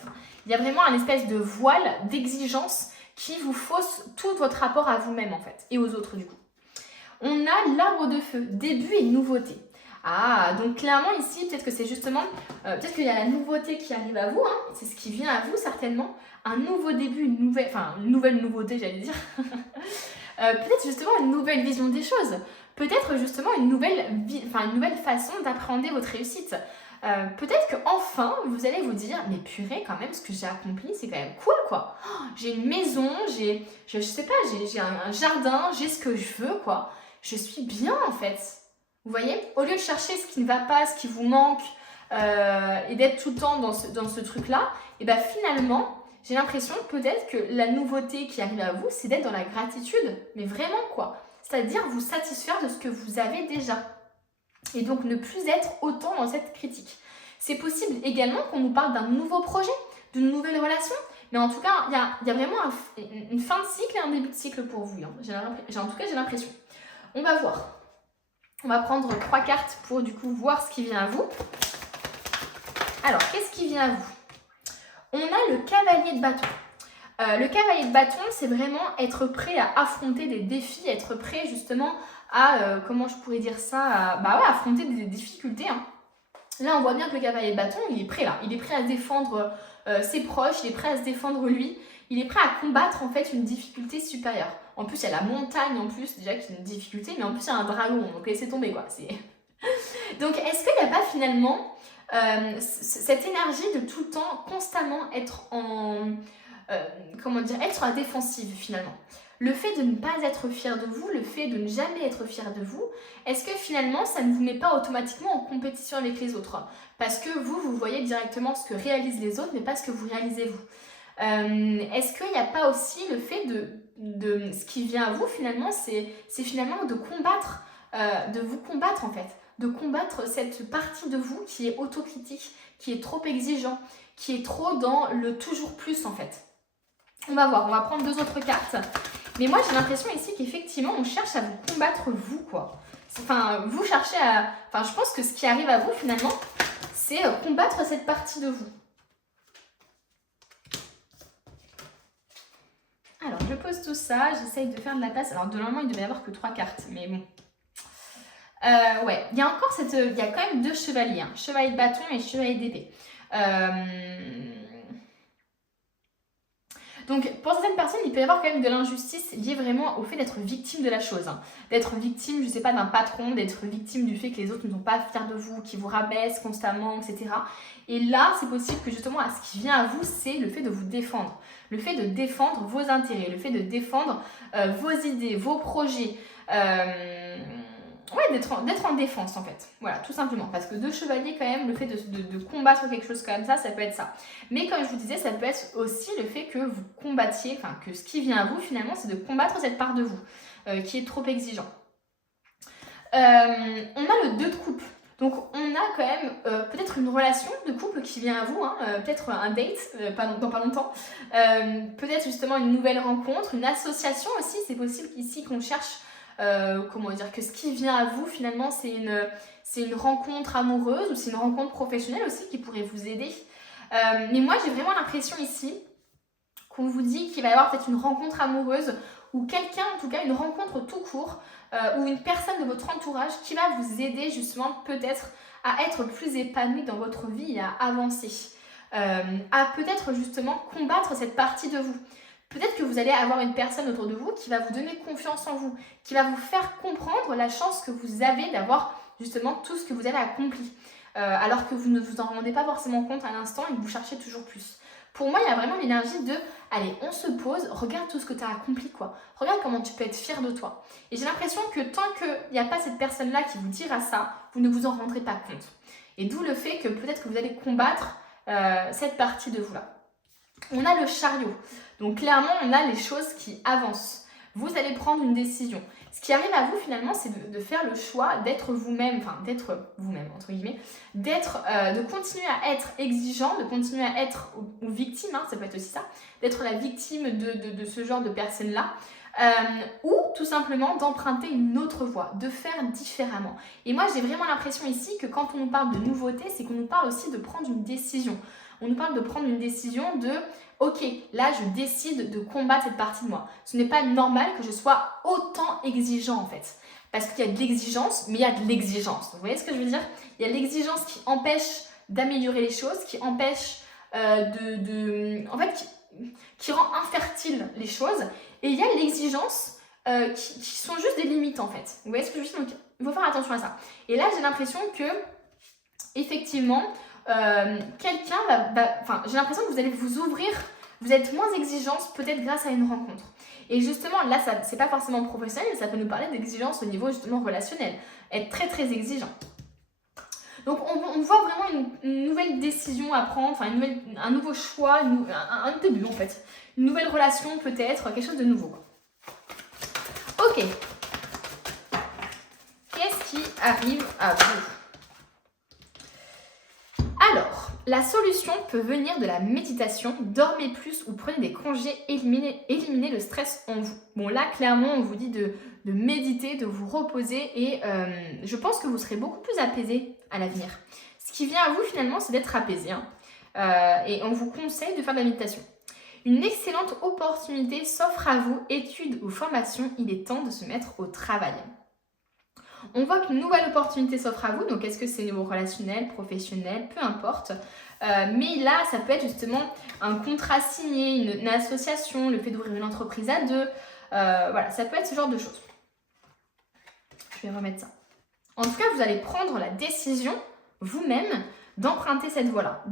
Il y a vraiment un espèce de voile d'exigence qui vous fausse tout votre rapport à vous-même en fait et aux autres du coup. On a l'arbre de feu, début et nouveauté. Ah, donc clairement ici, peut-être que c'est justement, peut-être qu'il y a la nouveauté qui arrive à vous, hein, c'est ce qui vient à vous certainement, un nouveau début, une nouvelle nouveauté j'allais dire, peut-être justement une nouvelle vision des choses, peut-être justement une nouvelle façon d'appréhender votre réussite. Peut-être qu'enfin, vous allez vous dire, mais purée, quand même, ce que j'ai accompli, c'est quand même cool, quoi. Oh, j'ai une maison, je sais pas, j'ai un jardin, j'ai ce que je veux, quoi. Je suis bien, en fait. Vous voyez? Au lieu de chercher ce qui ne va pas, ce qui vous manque, et d'être tout le temps dans ce truc-là, et bien finalement, j'ai l'impression peut-être que la nouveauté qui arrive à vous, c'est d'être dans la gratitude. Mais vraiment, quoi. C'est-à-dire vous satisfaire de ce que vous avez déjà. Et donc ne plus être autant dans cette critique. C'est possible également qu'on nous parle d'un nouveau projet, d'une nouvelle relation, mais en tout cas, il y a vraiment une fin de cycle et un début de cycle pour vous. Hein. En tout cas, j'ai l'impression. On va voir. On va prendre 3 cartes pour du coup voir ce qui vient à vous. Alors, qu'est-ce qui vient à vous? On a le cavalier de bâton. Le cavalier de bâton, c'est vraiment être prêt à affronter des défis, être prêt justement à, comment je pourrais dire ça, affronter des difficultés. Hein. Là, on voit bien que le cavalier de bâton, il est prêt là. Il est prêt à défendre ses proches, il est prêt à se défendre lui. Il est prêt à combattre en fait une difficulté supérieure. En plus, il y a la montagne en plus, déjà qui est une difficulté, mais en plus, il y a un dragon, donc laissez tomber quoi. Donc, est-ce qu'il n'y a pas finalement cette énergie de tout le temps, constamment être être sur la défensive finalement? Le fait de ne pas être fier de vous, le fait de ne jamais être fier de vous, est-ce que finalement ça ne vous met pas automatiquement en compétition avec les autres? Parce que vous voyez directement ce que réalisent les autres, mais pas ce que vous réalisez vous. Est-ce qu'il n'y a pas aussi le fait de ce qui vient à vous finalement, c'est finalement de combattre, de vous combattre en fait, de combattre cette partie de vous qui est autocritique, qui est trop exigeant, qui est trop dans le toujours plus en fait. On va voir, on va prendre 2 autres cartes. Mais moi j'ai l'impression ici qu'effectivement on cherche à vous combattre vous quoi. Enfin, vous cherchez à... Enfin, je pense que ce qui arrive à vous finalement, c'est combattre cette partie de vous. Alors, je pose tout ça, j'essaye de faire de la place. Alors, normalement, il devait y avoir que 3 cartes, mais bon. Ouais, il y a encore il y a quand même 2 chevaliers. Hein. Chevalier de bâton et chevalier d'épée. Donc, pour certaines personnes, il peut y avoir quand même de l'injustice liée vraiment au fait d'être victime de la chose. Hein. D'être victime, je sais pas, d'un patron, d'être victime du fait que les autres ne sont pas fiers de vous, qui vous rabaissent constamment, etc. Et là, c'est possible que justement, ce qui vient à vous, c'est le fait de vous défendre. Le fait de défendre vos intérêts, le fait de défendre vos idées, vos projets. Ouais, d'être en défense en fait. Voilà, tout simplement. Parce que 2 chevaliers, quand même, le fait de combattre quelque chose comme ça peut être ça. Mais comme je vous disais, ça peut être aussi le fait que vous combattiez, enfin que ce qui vient à vous finalement, c'est de combattre cette part de vous qui est trop exigeant. On a le 2 de coupe. Donc on a quand même peut-être une relation de couple qui vient à vous, hein, peut-être un date dans pas longtemps, peut-être justement une nouvelle rencontre, une association aussi, c'est possible ici qu'on cherche, que ce qui vient à vous finalement c'est une rencontre amoureuse ou c'est une rencontre professionnelle aussi qui pourrait vous aider. Mais moi j'ai vraiment l'impression ici qu'on vous dit qu'il va y avoir peut-être une rencontre amoureuse ou quelqu'un, en tout cas une rencontre tout court, ou une personne de votre entourage qui va vous aider justement peut-être à être plus épanoui dans votre vie et à avancer, à peut-être justement combattre cette partie de vous. Peut-être que vous allez avoir une personne autour de vous qui va vous donner confiance en vous, qui va vous faire comprendre la chance que vous avez d'avoir justement tout ce que vous avez accompli, alors que vous ne vous en rendez pas forcément compte à l'instant et que vous cherchez toujours plus. Pour moi, il y a vraiment l'énergie de « Allez, on se pose, regarde tout ce que tu as accompli, quoi. Regarde comment tu peux être fier de toi. » Et j'ai l'impression que tant qu'il n'y a pas cette personne-là qui vous dira ça, vous ne vous en rendrez pas compte. Et d'où le fait que peut-être que vous allez combattre cette partie de vous-là. On a le chariot. Donc clairement, on a les choses qui avancent. Vous allez prendre une décision. Ce qui arrive à vous finalement, c'est de faire le choix d'être vous-même, enfin d'être vous-même entre guillemets, de continuer à être exigeant, de continuer à être ou victime, hein, ça peut être aussi ça, d'être la victime de ce genre de personnes-là, ou tout simplement d'emprunter une autre voie, de faire différemment. Et moi, j'ai vraiment l'impression ici que quand on nous parle de nouveauté, c'est qu'on nous parle aussi de prendre une décision. On nous parle de prendre une décision de « Ok, là, je décide de combattre cette partie de moi. Ce n'est pas normal que je sois autant exigeant, en fait. » Parce qu'il y a de l'exigence, mais il y a de l'exigence. Vous voyez ce que je veux dire? Il y a l'exigence qui empêche d'améliorer les choses, qui empêche en fait, qui rend infertile les choses. Et il y a l'exigence qui sont juste des limites, en fait. Vous voyez ce que je veux dire? Donc, il faut faire attention à ça. Et là, j'ai l'impression que, effectivement, quelqu'un enfin, j'ai l'impression que vous allez vous ouvrir, vous êtes moins exigeante, peut-être grâce à une rencontre. Et justement, là, c'est pas forcément professionnel, mais ça peut nous parler d'exigence au niveau justement relationnel. Être très, très exigeant. Donc, on voit vraiment une nouvelle décision à prendre, enfin, un nouveau choix, un début en fait. Une nouvelle relation peut-être, quelque chose de nouveau. Ok. Qu'est-ce qui arrive à vous? Alors, la solution peut venir de la méditation. Dormez plus ou prenez des congés, éliminez le stress en vous. Bon, là, clairement, on vous dit de méditer, de vous reposer et je pense que vous serez beaucoup plus apaisé à l'avenir. Ce qui vient à vous, finalement, c'est d'être apaisé. Et on vous conseille de faire de la méditation. Une excellente opportunité s'offre à vous, études ou formations, il est temps de se mettre au travail. On voit qu'une nouvelle opportunité s'offre à vous, donc est-ce que c'est niveau relationnel, professionnel, peu importe. Mais là, ça peut être justement un contrat signé, une association, le fait d'ouvrir une entreprise à deux. Voilà, ça peut être ce genre de choses. Je vais remettre ça. En tout cas, vous allez prendre la décision, vous-même, d'emprunter cette voie-là.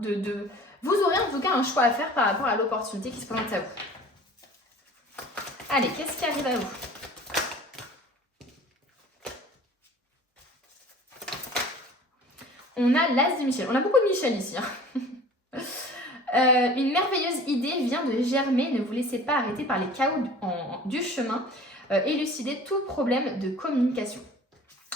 Vous aurez en tout cas un choix à faire par rapport à l'opportunité qui se présente à vous. Allez, qu'est-ce qui arrive à vous? On a l'As de Michel. On a beaucoup de Michel ici. Une merveilleuse idée vient de germer. Ne vous laissez pas arrêter par les chaos du chemin. Élucidez tout problème de communication.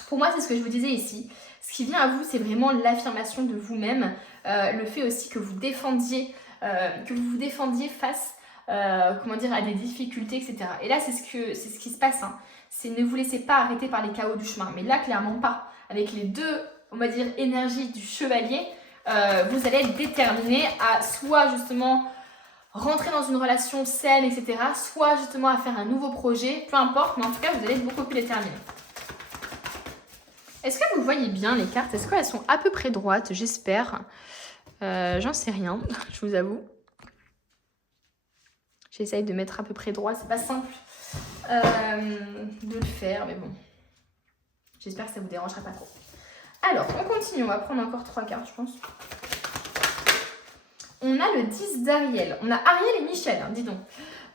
Pour moi, c'est ce que je vous disais ici. Ce qui vient à vous, c'est vraiment l'affirmation de vous-même. Le fait aussi que vous vous défendiez face à des difficultés, etc. Et là, c'est ce qui se passe. C'est ne vous laissez pas arrêter par les chaos du chemin. Mais là, clairement pas. Avec les deux, on va dire, énergie du chevalier, vous allez être déterminé à soit justement rentrer dans une relation saine, etc. Soit justement à faire un nouveau projet, peu importe, mais en tout cas, vous allez être beaucoup plus déterminé. Est-ce que vous voyez bien les cartes? Est-ce qu'elles sont à peu près droites? J'espère. J'en sais rien, je vous avoue. J'essaye de mettre à peu près droit. C'est pas simple de le faire, mais bon. J'espère que ça vous dérangera pas trop. Alors, on continue. On va prendre encore 3 cartes, je pense. On a le 10 d'Ariel. On a Ariel et Michel, dis donc.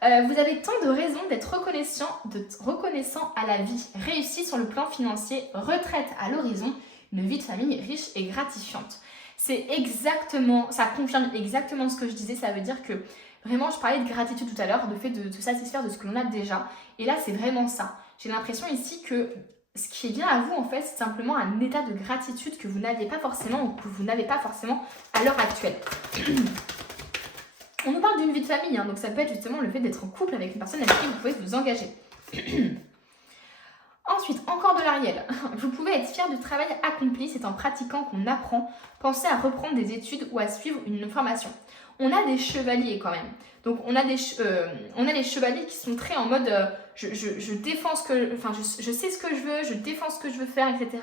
Vous avez tant de raisons d'être reconnaissant à la vie. Réussi sur le plan financier, retraite à l'horizon, une vie de famille riche et gratifiante. C'est exactement, ça confirme exactement ce que je disais. Ça veut dire que vraiment, je parlais de gratitude tout à l'heure, le fait de se satisfaire de ce que l'on a déjà. Et là, c'est vraiment ça. J'ai l'impression ici que ce qui vient à vous, en fait, c'est simplement un état de gratitude que vous n'aviez pas forcément ou que vous n'avez pas forcément à l'heure actuelle. On nous parle d'une vie de famille, donc ça peut être justement le fait d'être en couple avec une personne avec qui vous pouvez vous engager. Ensuite, encore de l'Ariel. Vous pouvez être fier du travail accompli, c'est en pratiquant qu'on apprend. Pensez à reprendre des études ou à suivre une formation. On a des chevaliers quand même. Donc on a les chevaliers qui sont très en mode je défends je sais ce que je veux, je défends ce que je veux faire, etc.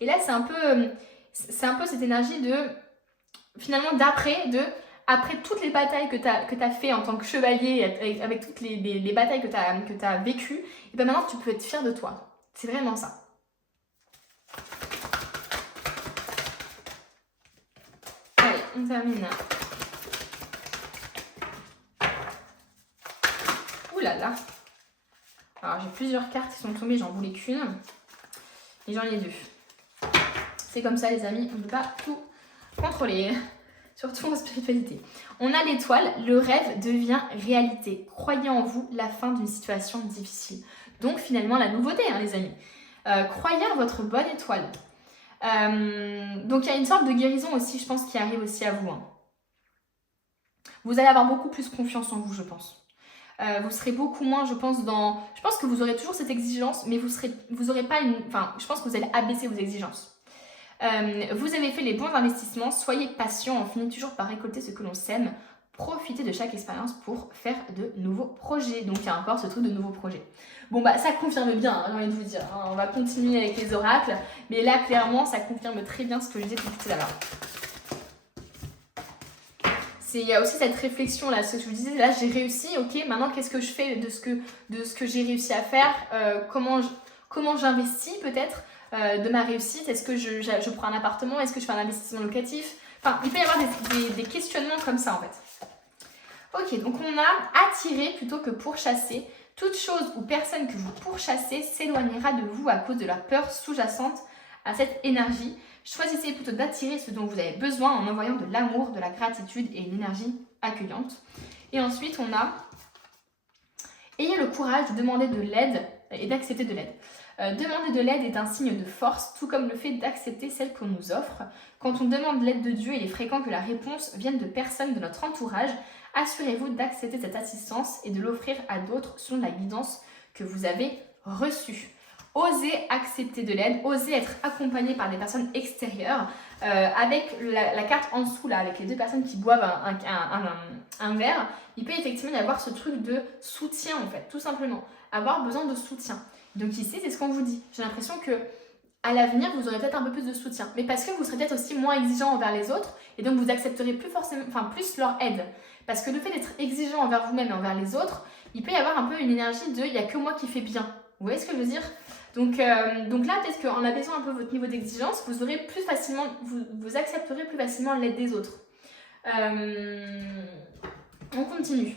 Et là c'est un peu cette énergie de finalement après toutes les batailles que tu as fait en tant que chevalier, avec toutes les batailles que tu as vécues, et bien maintenant tu peux être fier de toi. C'est vraiment ça. Allez, on termine. Ouh là là. Alors j'ai plusieurs cartes qui sont tombées, j'en voulais qu'une. Et j'en ai 2. C'est comme ça les amis, on ne peut pas tout contrôler. Surtout en spiritualité. On a l'étoile, le rêve devient réalité. Croyez en vous, la fin d'une situation difficile. Donc finalement la nouveauté les amis. Croyez en votre bonne étoile. Donc il y a une sorte de guérison aussi, je pense, qui arrive aussi à vous. Vous allez avoir beaucoup plus confiance en vous, je pense. Vous serez beaucoup moins, je pense, Je pense que vous aurez toujours cette exigence, mais vous aurez pas une... Enfin, je pense que vous allez abaisser vos exigences. Vous avez fait les bons investissements, soyez patient, on finit toujours par récolter ce que l'on sème. Profitez de chaque expérience pour faire de nouveaux projets. Donc il y a encore ce truc de nouveaux projets. Bon bah ça confirme bien, j'ai envie de vous dire. Hein. On va continuer avec les oracles. Mais là clairement ça confirme très bien ce que je disais tout à l'heure. Il y a aussi cette réflexion là, ce que je vous disais, là j'ai réussi, ok, maintenant qu'est-ce que je fais de ce que j'ai réussi à faire, comment j'investis peut-être de ma réussite, est-ce que je prends un appartement, est-ce que je fais un investissement locatif, enfin il peut y avoir des questionnements comme ça en fait. Ok, donc on a attiré plutôt que pourchasser. Toute chose ou personne que vous pourchassez s'éloignera de vous à cause de la peur sous-jacente à cette énergie. Choisissez plutôt d'attirer ce dont vous avez besoin en envoyant de l'amour, de la gratitude et une énergie accueillante. Et ensuite, on a ayez le courage de demander de l'aide et d'accepter de l'aide. Demander de l'aide est un signe de force, tout comme le fait d'accepter celle qu'on nous offre. Quand on demande l'aide de Dieu, il est fréquent que la réponse vienne de personnes de notre entourage. Assurez-vous d'accepter cette assistance et de l'offrir à d'autres selon la guidance que vous avez reçue. Osez accepter de l'aide, osez être accompagné par des personnes extérieures. Avec la carte en dessous, là, avec les deux personnes qui boivent un verre, il peut effectivement y avoir ce truc de soutien, en fait, tout simplement. Avoir besoin de soutien. Donc ici, c'est ce qu'on vous dit. J'ai l'impression que à l'avenir, vous aurez peut-être un peu plus de soutien. Mais parce que vous serez peut-être aussi moins exigeant envers les autres et donc vous accepterez plus leur aide. Parce que le fait d'être exigeant envers vous-même et envers les autres, il peut y avoir un peu une énergie de « il n'y a que moi qui fais bien ». Vous voyez ce que je veux dire ? Donc là, peut-être qu'en abaissant un peu votre niveau d'exigence, vous aurez plus facilement, vous accepterez plus facilement l'aide des autres. On continue.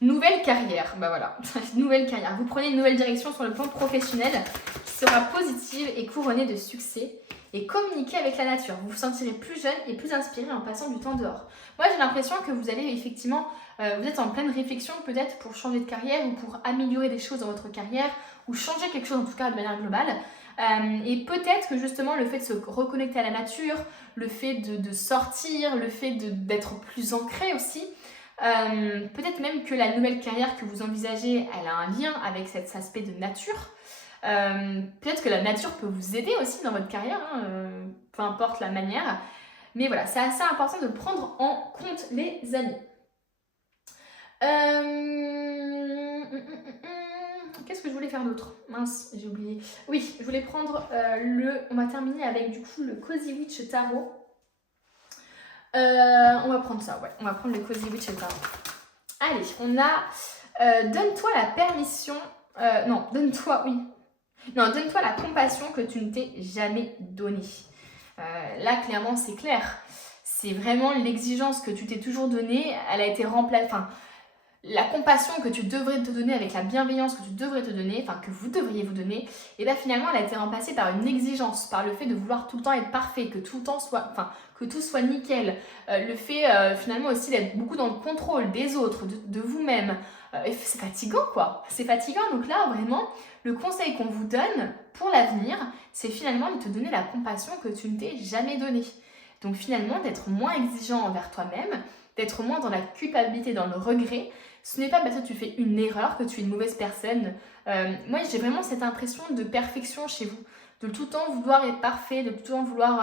Nouvelle carrière, bah voilà, nouvelle carrière. Vous prenez une nouvelle direction sur le plan professionnel qui sera positive et couronnée de succès. Et communiquez avec la nature. Vous vous sentirez plus jeune et plus inspiré en passant du temps dehors. Moi, j'ai l'impression que vous allez effectivement, vous êtes en pleine réflexion peut-être pour changer de carrière ou pour améliorer des choses dans votre carrière ou changer quelque chose en tout cas de manière globale. Et peut-être que justement le fait de se reconnecter à la nature, le fait de sortir, le fait d'être plus ancré aussi, peut-être même que la nouvelle carrière que vous envisagez, elle a un lien avec cet aspect de nature. Peut-être que la nature peut vous aider aussi dans votre carrière, hein, peu importe la manière. Mais voilà, c'est assez important de le prendre en compte, les amis. Qu'est-ce que je voulais faire d'autre ? Mince, j'ai oublié. Oui, je voulais prendre on va terminer avec du coup le Cozy Witch Tarot. On va prendre ça, ouais. On va prendre le Cozy Witch Tarot. Allez, on a donne-toi la permission. Donne-toi la compassion que tu ne t'es jamais donnée. Là, clairement, c'est clair. C'est vraiment l'exigence que tu t'es toujours donnée. Elle a été remplacée. Enfin, la compassion que tu devrais te donner avec la bienveillance que tu devrais te donner, enfin que vous devriez vous donner, et bien finalement elle a été remplacée par une exigence, par le fait de vouloir tout le temps être parfait, que tout le temps soit, que tout soit nickel, le fait finalement aussi d'être beaucoup dans le contrôle des autres, de vous-même. C'est fatigant quoi, c'est fatigant. Donc là vraiment le conseil qu'on vous donne pour l'avenir, c'est finalement de te donner la compassion que tu ne t'es jamais donnée. Donc finalement d'être moins exigeant envers toi-même, d'être moins dans la culpabilité, dans le regret. Ce n'est pas parce que tu fais une erreur que tu es une mauvaise personne. Moi, j'ai vraiment cette impression de perfection chez vous, de tout le temps vouloir être parfait, de tout le temps vouloir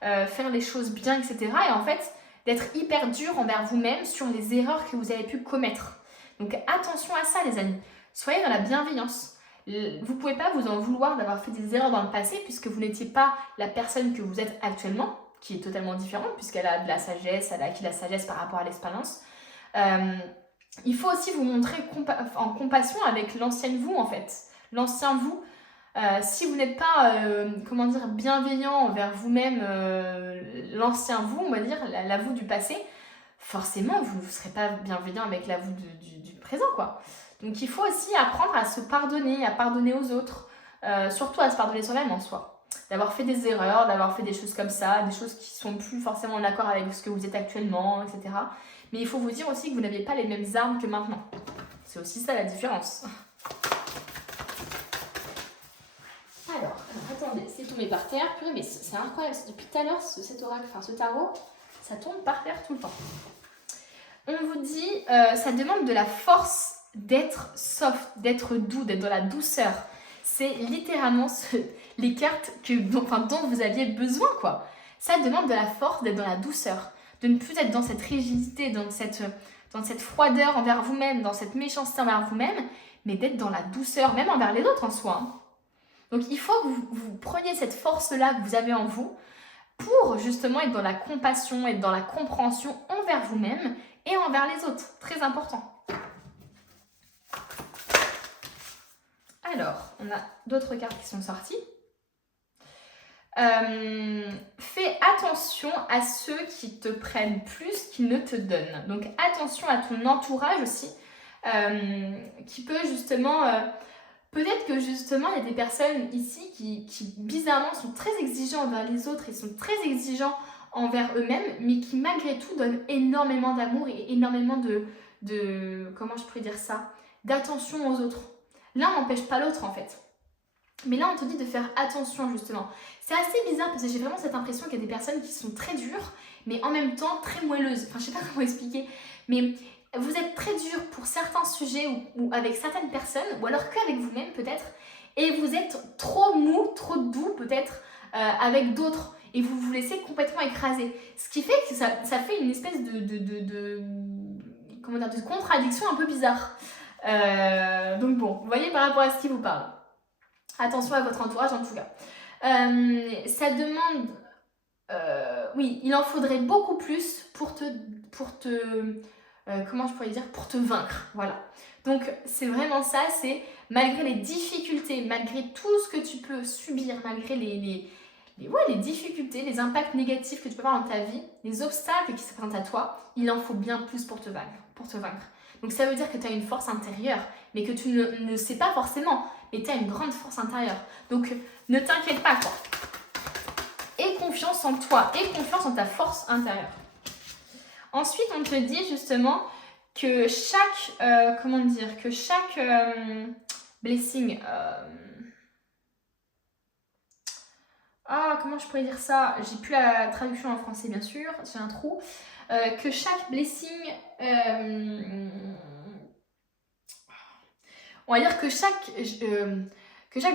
faire les choses bien, etc. Et en fait, d'être hyper dur envers vous-même sur les erreurs que vous avez pu commettre. Donc attention à ça, les amis. Soyez dans la bienveillance. Vous ne pouvez pas vous en vouloir d'avoir fait des erreurs dans le passé puisque vous n'étiez pas la personne que vous êtes actuellement, qui est totalement différente puisqu'elle a de la sagesse, elle a acquis de la sagesse par rapport à l'expérience. Il faut aussi vous montrer en compassion avec l'ancienne vous en fait, l'ancien vous. Si vous n'êtes pas, bienveillant envers vous-même, l'ancien vous, on va dire, la vous du passé, forcément vous ne serez pas bienveillant avec la vous du présent quoi. Donc il faut aussi apprendre à se pardonner, à pardonner aux autres, surtout à se pardonner soi-même en soi. D'avoir fait des erreurs, d'avoir fait des choses comme ça, des choses qui sont plus forcément en accord avec ce que vous êtes actuellement, etc. Mais il faut vous dire aussi que vous n'avez pas les mêmes armes que maintenant. C'est aussi ça la différence. Alors attendez, c'est tombé par terre. Purée, mais c'est incroyable, depuis tout à l'heure, cet oracle, ce tarot, ça tombe par terre tout le temps. On vous dit, ça demande de la force d'être soft, d'être doux, d'être dans la douceur. C'est littéralement les cartes dont vous aviez besoin, quoi. Ça demande de la force d'être dans la douceur, de ne plus être dans cette rigidité, dans cette froideur envers vous-même, dans cette méchanceté envers vous-même, mais d'être dans la douceur, même envers les autres en soi. Hein. Donc il faut que vous preniez cette force-là que vous avez en vous pour justement être dans la compassion, être dans la compréhension envers vous-même et envers les autres. Très important. Alors, on a d'autres cartes qui sont sorties. Fais attention à ceux qui te prennent plus qu'ils ne te donnent. Donc attention à ton entourage aussi, qui peut justement... peut-être que justement il y a des personnes ici qui bizarrement sont très exigeants envers les autres et sont très exigeants envers eux-mêmes, mais qui malgré tout donnent énormément d'amour et énormément de comment je pourrais dire ça, d'attention aux autres. L'un n'empêche pas l'autre en fait. Mais là, on te dit de faire attention, justement. C'est assez bizarre parce que j'ai vraiment cette impression qu'il y a des personnes qui sont très dures, mais en même temps très moelleuses. Enfin, je sais pas comment expliquer, mais vous êtes très dur pour certains sujets ou avec certaines personnes, ou alors qu'avec vous-même peut-être, et vous êtes trop mou, trop doux peut-être avec d'autres, et vous vous laissez complètement écraser. Ce qui fait que ça fait une espèce comment dire, de contradiction un peu bizarre. Donc bon, vous voyez par rapport à ce qui vous parle. Attention à votre entourage en tout cas. Ça demande... oui, il en faudrait beaucoup plus pour te comment je pourrais dire, pour te vaincre, voilà. Donc c'est vraiment ça, c'est malgré les difficultés, malgré tout ce que tu peux subir, malgré les difficultés, les impacts négatifs que tu peux avoir dans ta vie, les obstacles qui se présentent à toi, il en faut bien plus pour te vaincre. Donc ça veut dire que tu as une force intérieure, mais que tu ne sais pas forcément, mais tu as une grande force intérieure. Donc ne t'inquiète pas, quoi. Aie confiance en toi, aie confiance en ta force intérieure. Ensuite, on te dit justement que chaque blessing... comment je pourrais dire ça? J'ai plus la traduction en français, bien sûr, j'ai un trou. Que chaque blessing... on va dire que chaque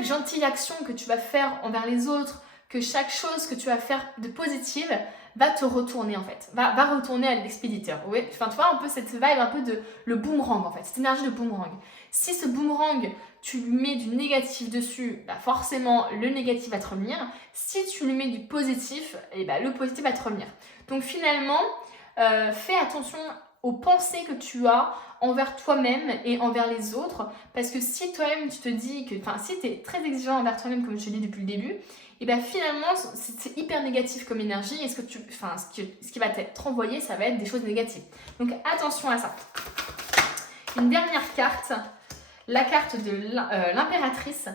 gentille action que tu vas faire envers les autres, que chaque chose que tu vas faire de positive va te retourner en fait, va retourner à l'expéditeur. Ouais, enfin, tu vois un peu cette vibe, un peu de le boomerang en fait, cette énergie de boomerang. Si ce boomerang, tu lui mets du négatif dessus, bah forcément le négatif va te revenir. Si tu lui mais du positif, et bah, le positif va te revenir. Donc finalement, fais attention aux pensées que tu as envers toi-même et envers les autres, parce que si toi-même tu te dis que, enfin si tu es très exigeant envers toi-même comme je te dis depuis le début, et bien finalement c'est hyper négatif comme énergie et ce qui va t'être envoyé, ça va être des choses négatives. Donc attention à ça. Une dernière carte, la carte de l'impératrice.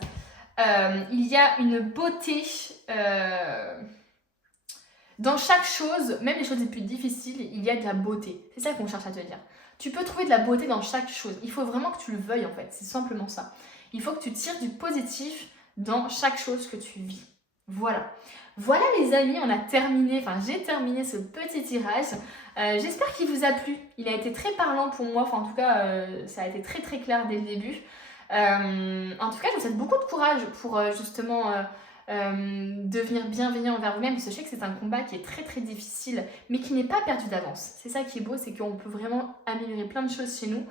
Il y a une beauté dans chaque chose, même les choses les plus difficiles, il y a de la beauté. C'est ça qu'on cherche à te dire. Tu peux trouver de la beauté dans chaque chose. Il faut vraiment que tu le veuilles en fait, c'est simplement ça. Il faut que tu tires du positif dans chaque chose que tu vis. Voilà. Voilà les amis, on a terminé, j'ai terminé ce petit tirage. J'espère qu'il vous a plu. Il a été très parlant pour moi, en tout cas ça a été très très clair dès le début. En tout cas, je vous souhaite beaucoup de courage pour justement devenir bienveillant envers vous-même. Sachez que c'est un combat qui est très très difficile, mais qui n'est pas perdu d'avance. C'est ça qui est beau, c'est qu'on peut vraiment améliorer plein de choses chez nous.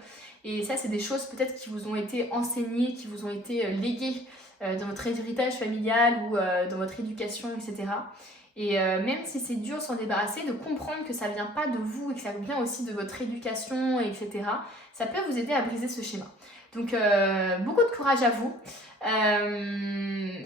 Et ça, c'est des choses peut-être qui vous ont été enseignées, qui vous ont été léguées dans votre héritage familial ou dans votre éducation, etc. Et même si c'est dur de s'en débarrasser, de comprendre que ça ne vient pas de vous et que ça vient aussi de votre éducation, etc., ça peut vous aider à briser ce schéma. Donc, beaucoup de courage à vous.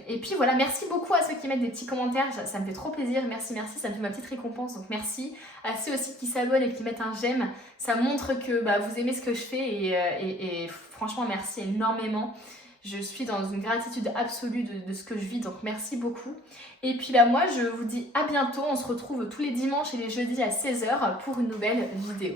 Et puis voilà, merci beaucoup à ceux qui mettent des petits commentaires, ça me fait trop plaisir, merci, ça me fait ma petite récompense, donc merci. À ceux aussi qui s'abonnent et qui mettent un j'aime, ça montre que vous aimez ce que je fais et franchement merci énormément. Je suis dans une gratitude absolue de ce que je vis, donc merci beaucoup. Et puis moi je vous dis à bientôt, on se retrouve tous les dimanches et les jeudis à 16h pour une nouvelle vidéo.